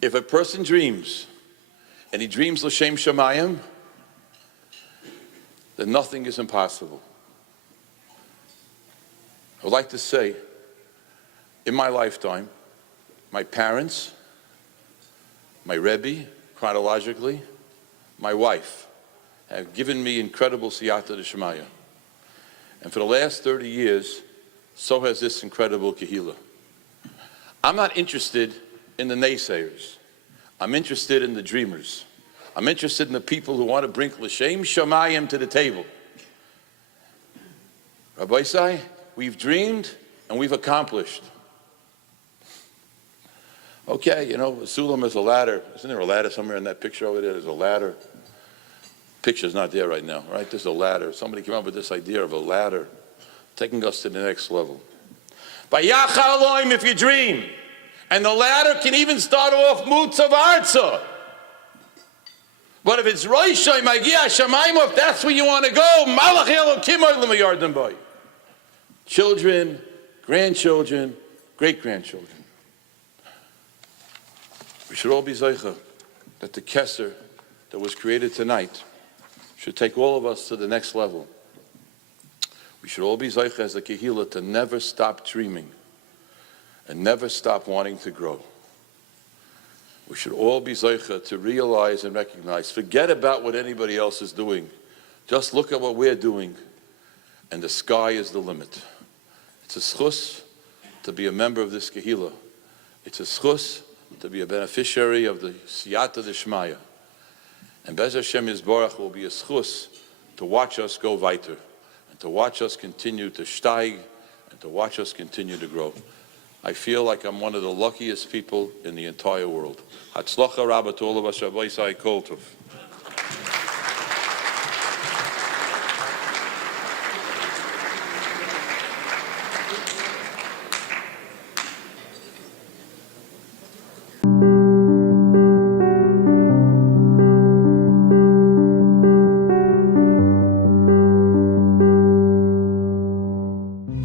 If a person dreams, and he dreams l'shem shamayim, then nothing is impossible. I would like to say, in my lifetime, my parents, my Rebbe, chronologically, my wife, have given me incredible siyata d'shmaya. And for the last 30 years, so has this incredible Kehillah. I'm not interested in the naysayers. I'm interested in the dreamers. I'm interested in the people who want to bring l'shem shamayim to the table. Rabbi Isai, we've dreamed and we've accomplished. Okay, you know, Sulam is a ladder. Isn't there a ladder somewhere in that picture over there? There's a ladder. Picture's not there right now, right? There's a ladder. Somebody came up with this idea of a ladder, taking us to the next level. Vayachal Elohim, if you dream, and the ladder can even start off Mutzav Arza. But if it's Roshai Magia Shamayim, if that's where you want to go, Malach Elokim Olam Yarden Boy. Children, grandchildren, great-grandchildren. We should all be Zeicha that the Kesser that was created tonight should take all of us to the next level. We should all be Zeicha as a Kehillah to never stop dreaming and never stop wanting to grow. We should all be Zeicha to realize and recognize, forget about what anybody else is doing. Just look at what we're doing, and the sky is the limit. It's a schus to be a member of this Kehillah. It's a schus to be a beneficiary of the Siyata D'Shmaya. And Bez Hashem Yisborach will be a schus to watch us go weiter, and to watch us continue to steig, and to watch us continue to grow. I feel like I'm one of the luckiest people in the entire world. Hatzlacha Rabba to all of us, Rabbi Isai Kol Tov.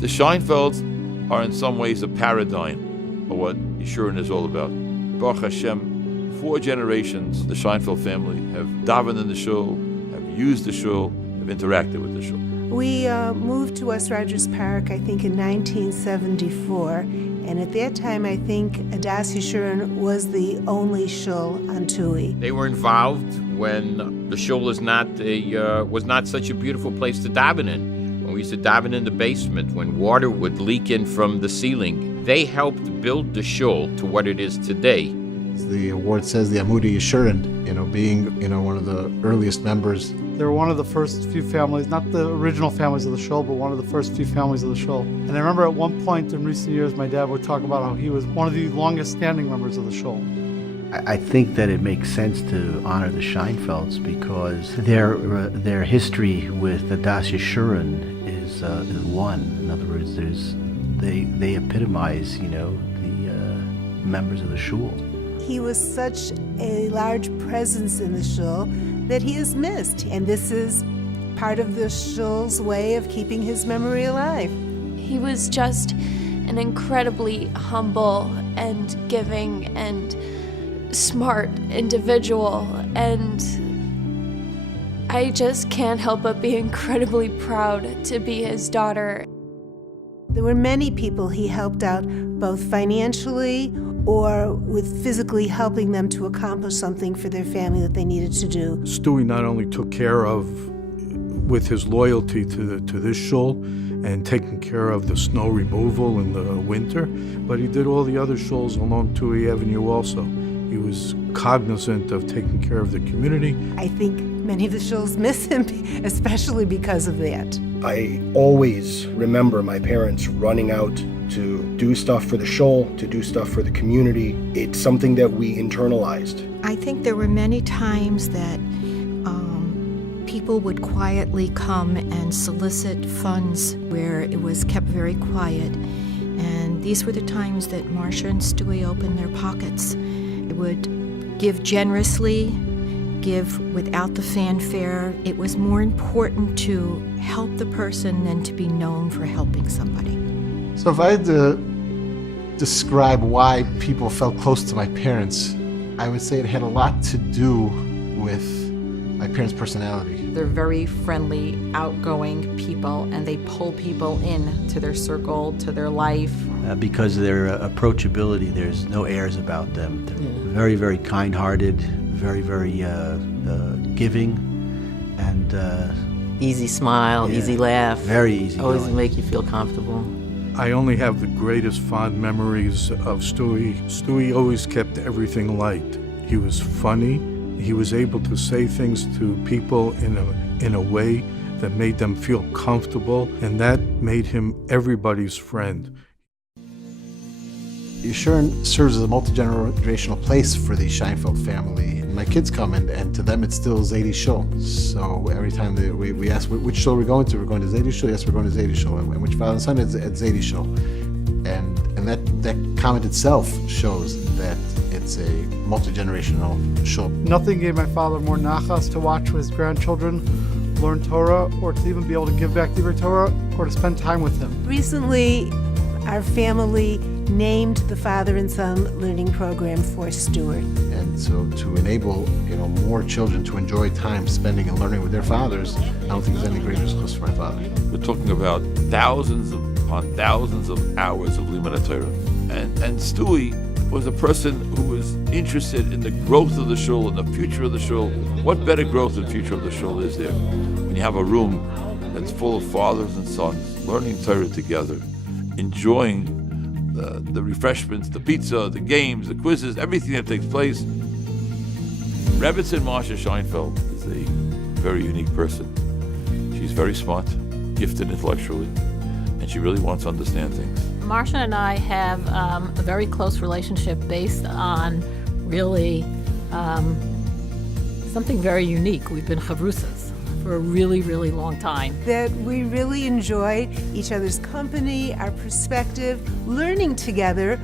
The Scheinfelds are in some ways a paradigm of what Yeshurun is all about. Baruch Hashem, 4 generations, the Scheinfeld family have davened in the shul, have used the shul, have interacted with the shul. We moved to West Rogers Park, I think, in 1974. And at that time, I think Adas Yeshurun was the only shul on Tui. They were involved when the shul was not such a beautiful place to daven in. When we used to daven in the basement, when water would leak in from the ceiling, they helped build the shul to what it is today. As the award says, the Amudi Yeshurun, being one of the earliest members. They were one of the first few families, not the original families of the shul, but one of the first few families of the shul. And I remember at one point in recent years, my dad would talk about how he was one of the longest standing members of the shul. I think that it makes sense to honor the Scheinfelds because their history with the Das Yeshurun is one. In other words, they epitomize, the members of the shul. He was such a large presence in the shul that he is missed, and this is part of the shul's way of keeping his memory alive. He was just an incredibly humble and giving and smart individual, and I just can't help but be incredibly proud to be his daughter. There were many people he helped out, both financially or with physically helping them to accomplish something for their family that they needed to do. Stewie not only took care of, with his loyalty to this shul, and taking care of the snow removal in the winter, but he did all the other shuls along Tui Avenue also. He was cognizant of taking care of the community. I think many of the shuls miss him, especially because of that. I always remember my parents running out to do stuff for the shul, to do stuff for the community. It's something that we internalized. I think there were many times that people would quietly come and solicit funds where it was kept very quiet. And these were the times that Marcia and Stewie opened their pockets. They would give generously, give without the fanfare. It was more important to help the person than to be known for helping somebody. So if I had to describe why people felt close to my parents, I would say it had a lot to do with my parents' personality. They're very friendly, outgoing people, and they pull people in to their circle, to their life. Because of their approachability, there's no airs about them. They're very, very kind-hearted, very, very giving, and easy smile, easy laugh. Very easy. Always make you feel comfortable. I only have the greatest fond memories of Stewie. Stewie always kept everything light. He was funny. He was able to say things to people in a way that made them feel comfortable, and that made him everybody's friend. Yeshurun serves as a multi-generational place for the Scheinfeld family. My kids come, and to them it's still Zadie Shul. So every time we ask which shul we're going to Zadie Shul. Yes, we're going to Zadie Shul. And which father and son, it's at Zadie Shul. And that comment itself shows that it's a multi-generational shul. Nothing gave my father more nachas to watch with his grandchildren learn Torah, or to even be able to give back the Torah, or to spend time with him. Recently, our family named the Father and Son Learning Program for Stewart. And so to enable more children to enjoy time spending and learning with their fathers, I don't think there's any greater excuse for my father. We're talking about thousands upon thousands of hours of Limud Torah. And Stewie was a person who was interested in the growth of the shul and the future of the shul. What better growth and future of the shul is there? When you have a room that's full of fathers and sons learning Torah together, enjoying the refreshments, the pizza, the games, the quizzes, everything that takes place. Rebbetzin Marsha Scheinfeld is a very unique person. She's very smart, gifted intellectually, and she really wants to understand things. Marcia and I have a very close relationship based on really something very unique. We've been chavrusas for a really, really long time. That we really enjoy each other's company, our perspective, learning together,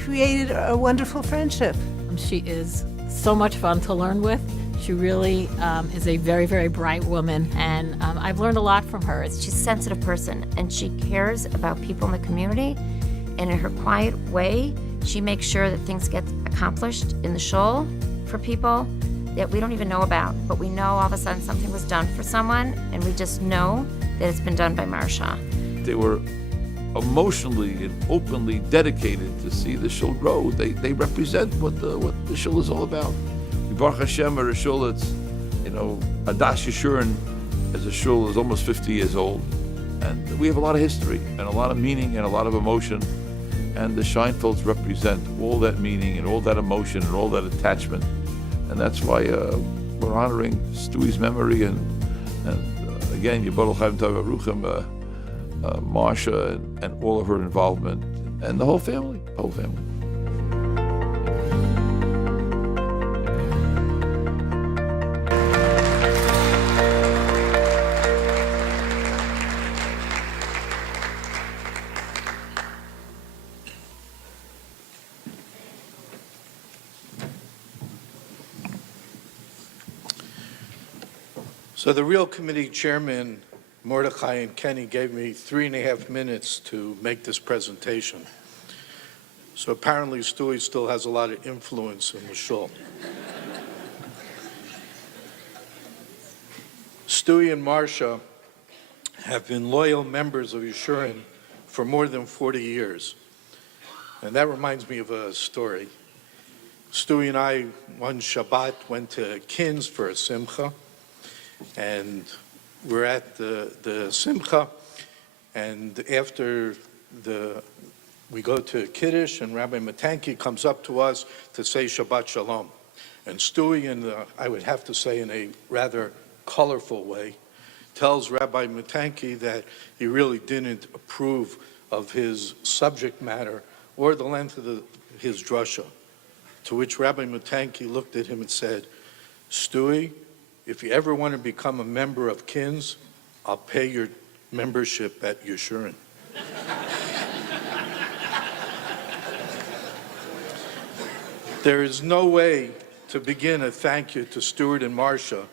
created a wonderful friendship. She is so much fun to learn with. She really is a very, very bright woman, and I've learned a lot from her. She's a sensitive person, and she cares about people in the community, and in her quiet way, she makes sure that things get accomplished in the shul for people that we don't even know about, but we know all of a sudden something was done for someone, and we just know that it's been done by Marsha. They were emotionally and openly dedicated to see the shul grow. They represent what the shul is all about. Baruch Hashem, a shul that's, Adas Yeshurun as a shul is almost 50 years old. And we have a lot of history and a lot of meaning and a lot of emotion. And the Scheinfelds represent all that meaning and all that emotion and all that attachment. And that's why we're honoring Stewie's memory and again, Yibodol Chaim Tov Aruchim, Marsha and all of her involvement and the whole family. So the real committee chairman, Mordecai and Kenny gave me 3.5 minutes to make this presentation. So apparently Stewie still has a lot of influence in the shul. Stewie and Marcia have been loyal members of Yeshurun for more than 40 years. And that reminds me of a story. Stewie and I, one Shabbat, went to Kin's for a simcha, and we're at the simcha, and after we go to Kiddush, and Rabbi Matanki comes up to us to say Shabbat Shalom. And Stewie, I would have to say in a rather colorful way, tells Rabbi Matanki that he really didn't approve of his subject matter or the length of his drasha. To which Rabbi Matanki looked at him and said, Stewie, if you ever want to become a member of Kin's, I'll pay your membership at Yeshurun. There is no way to begin a thank you to Stuart and Marcia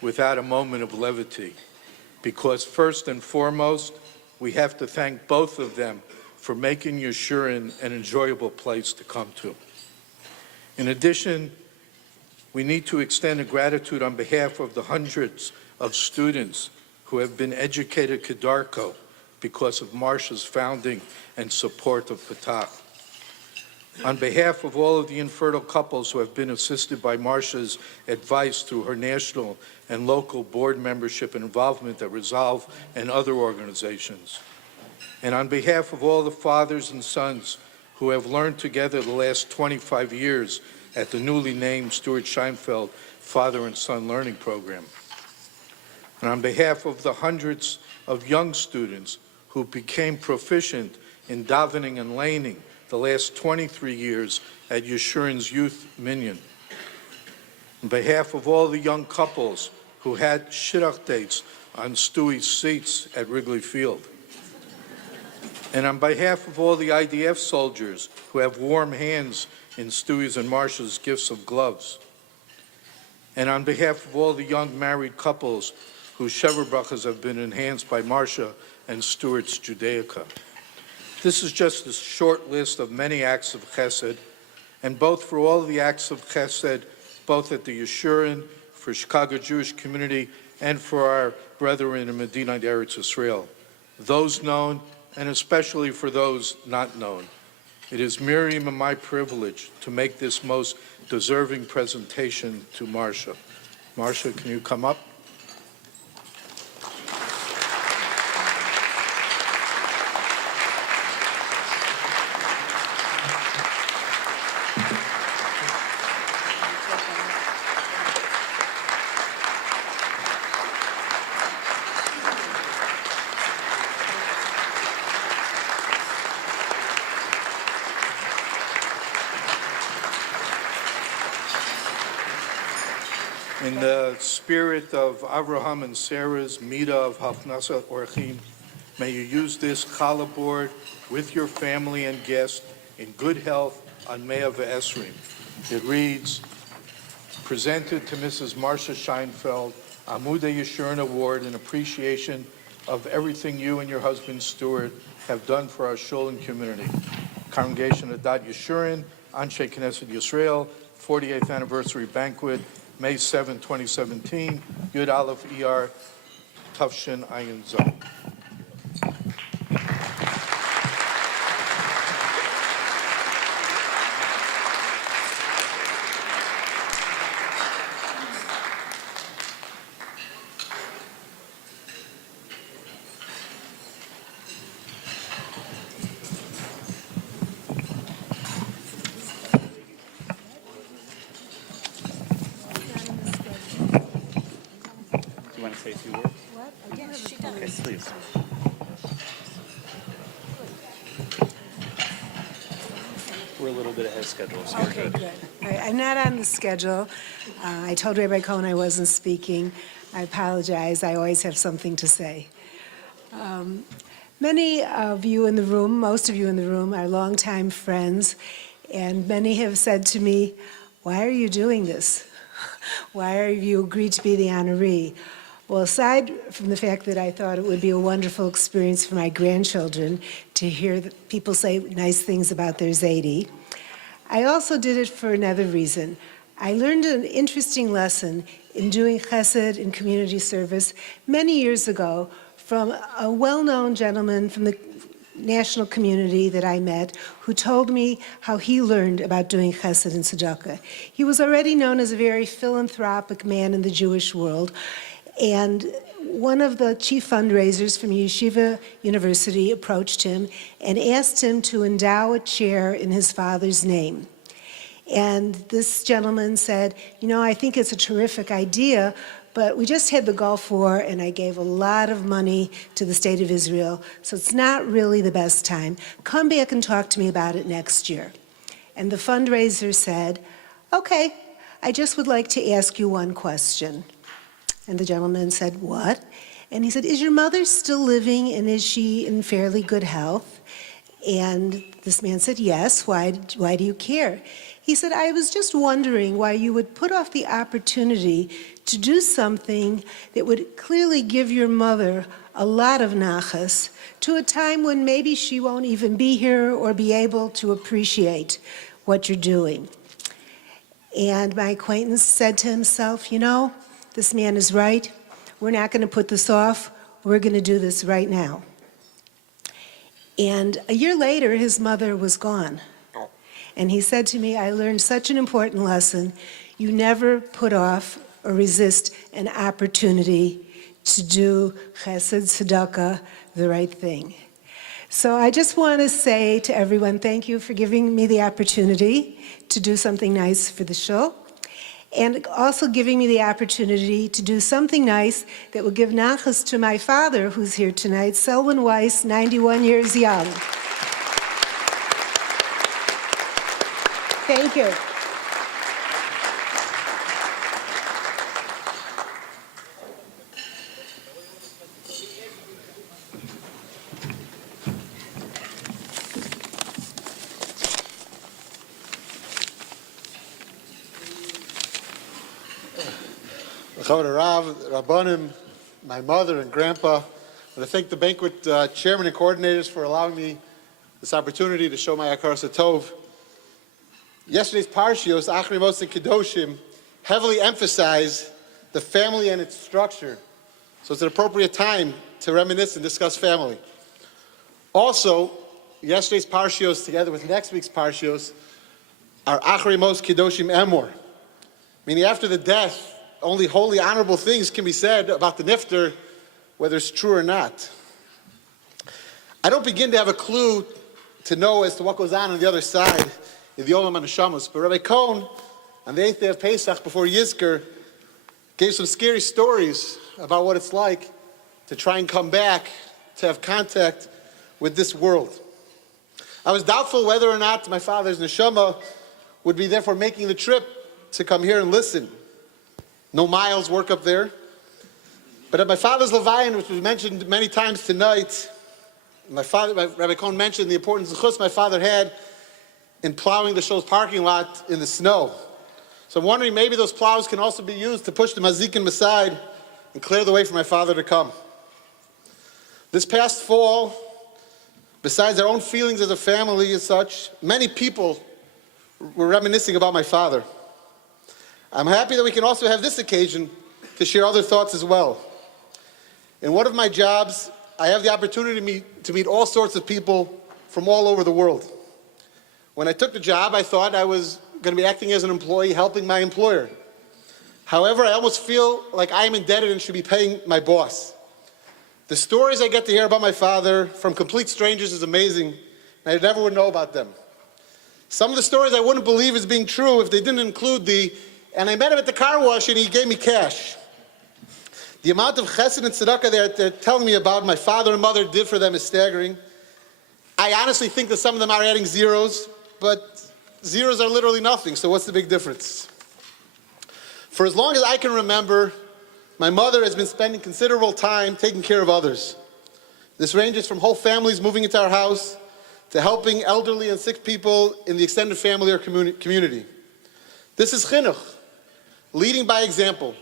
without a moment of levity, because first and foremost, we have to thank both of them for making Yeshurun an enjoyable place to come to. In addition, we need to extend a gratitude on behalf of the hundreds of students who have been educated Kedarko because of Marcia's founding and support of Patach. On behalf of all of the infertile couples who have been assisted by Marcia's advice through her national and local board membership and involvement at Resolve and other organizations. And on behalf of all the fathers and sons who have learned together the last 25 years at the newly named Stuart Scheinfeld Father and Son Learning Program. And on behalf of the hundreds of young students who became proficient in davening and laning the last 23 years at Yeshurun's Youth Minyan. On behalf of all the young couples who had shidduch dates on Stewie's seats at Wrigley Field. And on behalf of all the IDF soldiers who have warm hands in Stewie's and Marcia's gifts of gloves. And on behalf of all the young married couples whose Shever Brachas have been enhanced by Marcia and Stuart's Judaica. This is just a short list of many acts of chesed, and both for all the acts of chesed, both at the Yeshurun, for Chicago Jewish community, and for our brethren in Medina Eretz Israel, those known, and especially for those not known. It is Miriam and my privilege to make this most deserving presentation to Marcia. Marcia, can you come up? In the spirit of Avraham and Sarah's Midah of Hafnasa Orchim, may you use this challah board with your family and guests in good health on Mea V'Esrim. It reads, presented to Mrs. Marcia Scheinfeld, Amudei Yeshurun Award in appreciation of everything you and your husband Stuart have done for our shul and community. Congregation Adat Yeshurun, Anshe Knesset Yisrael, 48th Anniversary Banquet, May 7, 2017, Yud Aleph ER, Tufshin Ayin Zon. Say a few words? What? Yes, she does. Okay, please. We're a little bit ahead of schedule, so Okay, good. All right, I'm not on the schedule. I told Rabbi Cohen I wasn't speaking. I apologize. I always have something to say. Many of you in the room, most of you in the room, are longtime friends, and many have said to me, why are you doing this? Why are you agreed to be the honoree? Well, aside from the fact that I thought it would be a wonderful experience for my grandchildren to hear people say nice things about their Zaidi, I also did it for another reason. I learned an interesting lesson in doing chesed and community service many years ago from a well-known gentleman from the national community that I met who told me how he learned about doing chesed and tzedakah. He was already known as a very philanthropic man in the Jewish world, and one of the chief fundraisers from Yeshiva University approached him and asked him to endow a chair in his father's name. And this gentleman said, you know, I think it's a terrific idea, but we just had the Gulf War and I gave a lot of money to the state of Israel, so it's not really the best time. Come back and talk to me about it next year. And the fundraiser said, okay, I just would like to ask you one question. And the gentleman said, what? And he said, is your mother still living and is she in fairly good health? And this man said, yes, why do you care? He said, I was just wondering why you would put off the opportunity to do something that would clearly give your mother a lot of nachas to a time when maybe she won't even be here or be able to appreciate what you're doing. And my acquaintance said to himself, you know, this man is right. We're not going to put this off. We're going to do this right now. And a year later, his mother was gone. And he said to me, I learned such an important lesson. You never put off or resist an opportunity to do chesed, tzedakah, the right thing. So I just want to say to everyone, thank you for giving me the opportunity to do something nice for the shul, and also giving me the opportunity to do something nice that will give nachas to my father, who's here tonight, Selwyn Weiss, 91 years young. Thank you. Rav, Rabbanim, my mother and grandpa. I want to thank the banquet chairman and coordinators for allowing me this opportunity to show my Akaras Tov. Yesterday's Parshios, Achri Mos and Kedoshim, heavily emphasize the family and its structure. So it's an appropriate time to reminisce and discuss family. Also, yesterday's Parshios together with next week's Parshios are Achri Mos Kedoshim Emor, meaning after the death, only holy, honorable things can be said about the nifter, whether it's true or not. I don't begin to have a clue to know as to what goes on the other side in the Olam HaNeshamas, but Rabbi Cohn, on the 8th day of Pesach before Yizkor, gave some scary stories about what it's like to try and come back, to have contact with this world. I was doubtful whether or not my father's neshama would be therefore making the trip to come here and listen. No miles work up there. But at my father's Levayin, which was mentioned many times tonight, Rabbi Cohn mentioned the importance of chus my father had in plowing the shul's parking lot in the snow. So I'm wondering maybe those plows can also be used to push the mazikim aside and clear the way for my father to come. This past fall, besides our own feelings as a family as such, many people were reminiscing about my father. I'm happy that we can also have this occasion to share other thoughts as well. In one of my jobs, I have the opportunity to meet all sorts of people from all over the world. When I took the job, I thought I was going to be acting as an employee, helping my employer. However, I almost feel like I am indebted and should be paying my boss. The stories I get to hear about my father from complete strangers is amazing, and I never would know about them. Some of the stories I wouldn't believe as being true if they didn't include and I met him at the car wash and he gave me cash. The amount of chesed and tzedakah they're telling me about my father and mother did for them is staggering. I honestly think that some of them are adding zeros, but zeros are literally nothing, so what's the big difference? For as long as I can remember, my mother has been spending considerable time taking care of others. This ranges from whole families moving into our house to helping elderly and sick people in the extended family or community. This is chinuch, leading by example.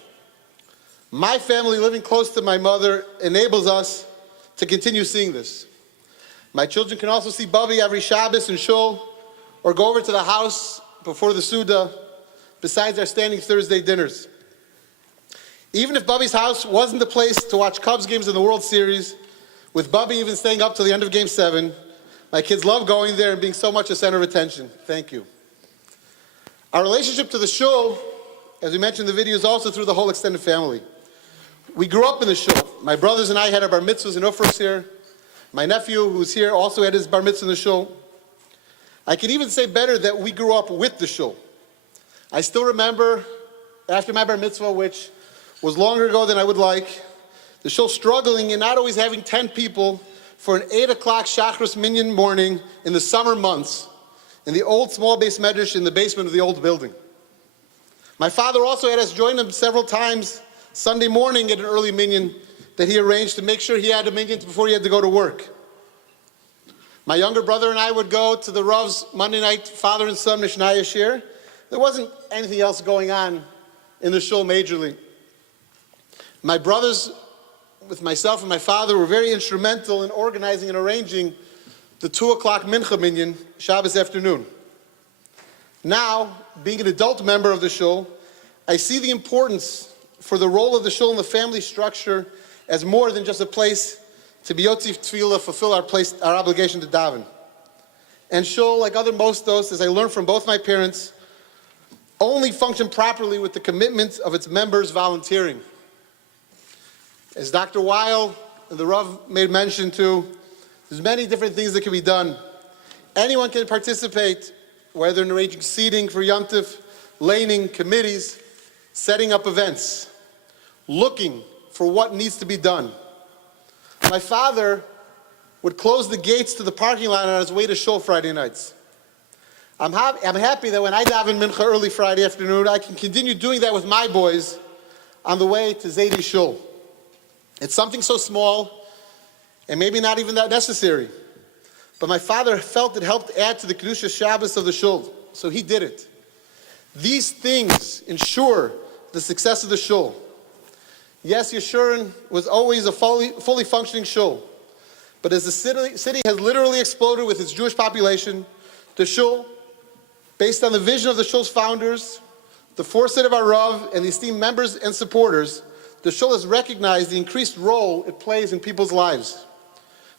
My family living close to my mother enables us to continue seeing this. My children can also see Bubby every Shabbos in shul, or go over to the house before the Suda, besides our standing Thursday dinners. Even if Bubby's house wasn't the place to watch Cubs games in the World Series, with Bubby even staying up till the end of Game 7, my kids love going there and being so much a center of attention. Thank you. Our relationship to the shul, as we mentioned in the video, is also through the whole extended family. We grew up in the shul. My brothers and I had our bar mitzvahs in Ufros here. My nephew, who's here, also had his bar mitzvah in the shul. I can even say better that we grew up with the shul. I still remember, after my bar mitzvah, which was longer ago than I would like, the shul struggling and not always having 10 people for an 8 o'clock Shachris Minyan morning in the summer months in the old small base medrash in the basement of the old building. My father also had us join him several times Sunday morning at an early minyan that he arranged to make sure he had a minyan before he had to go to work. My younger brother and I would go to the Rav's Monday night father and son Mishnah shir. There wasn't anything else going on in the shul majorly. My brothers, with myself and my father, were very instrumental in organizing and arranging the 2 o'clock mincha minyan Shabbos afternoon. Now, being an adult member of the shul, I see the importance for the role of the shul in the family structure as more than just a place to be yotzif tefillah, fulfill our obligation to daven. And shul, like other mostos, as I learned from both my parents, only function properly with the commitment of its members volunteering. As Dr. Weil and the Rav made mention to, there's many different things that can be done. Anyone can participate, whether in arranging seating for Yom Tov, laning, committees, setting up events, looking for what needs to be done. My father would close the gates to the parking lot on his way to shul Friday nights. I'm happy that when I daven mincha early Friday afternoon, I can continue doing that with my boys on the way to Zaidi Shul. It's something so small and maybe not even that necessary. But my father felt it helped add to the Kedusha Shabbos of the shul, so he did it. These things ensure the success of the shul. Yes, Yeshurun was always a fully functioning shul, but as the city has literally exploded with its Jewish population, the shul, based on the vision of the shul's founders, the foresight of our Rav, and the esteemed members and supporters, the shul has recognized the increased role it plays in people's lives.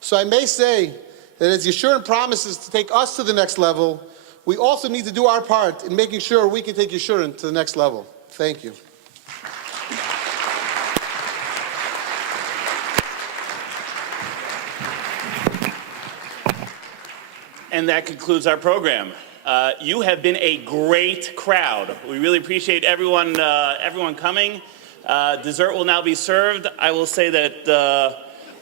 So I may say that as Yeshurun promises to take us to the next level, we also need to do our part in making sure we can take Yeshurun to the next level. Thank you. And that concludes our program. You have been a great crowd. We really appreciate everyone coming. Dessert will now be served. I will say that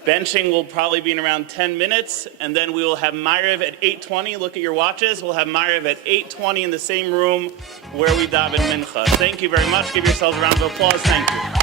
benching will probably be in around 10 minutes, and then we will have Ma'ariv at 8:20. Look at your watches. We'll have Ma'ariv at 8:20 in the same room where we daven mincha. Thank you very much. Give yourselves a round of applause. Thank you.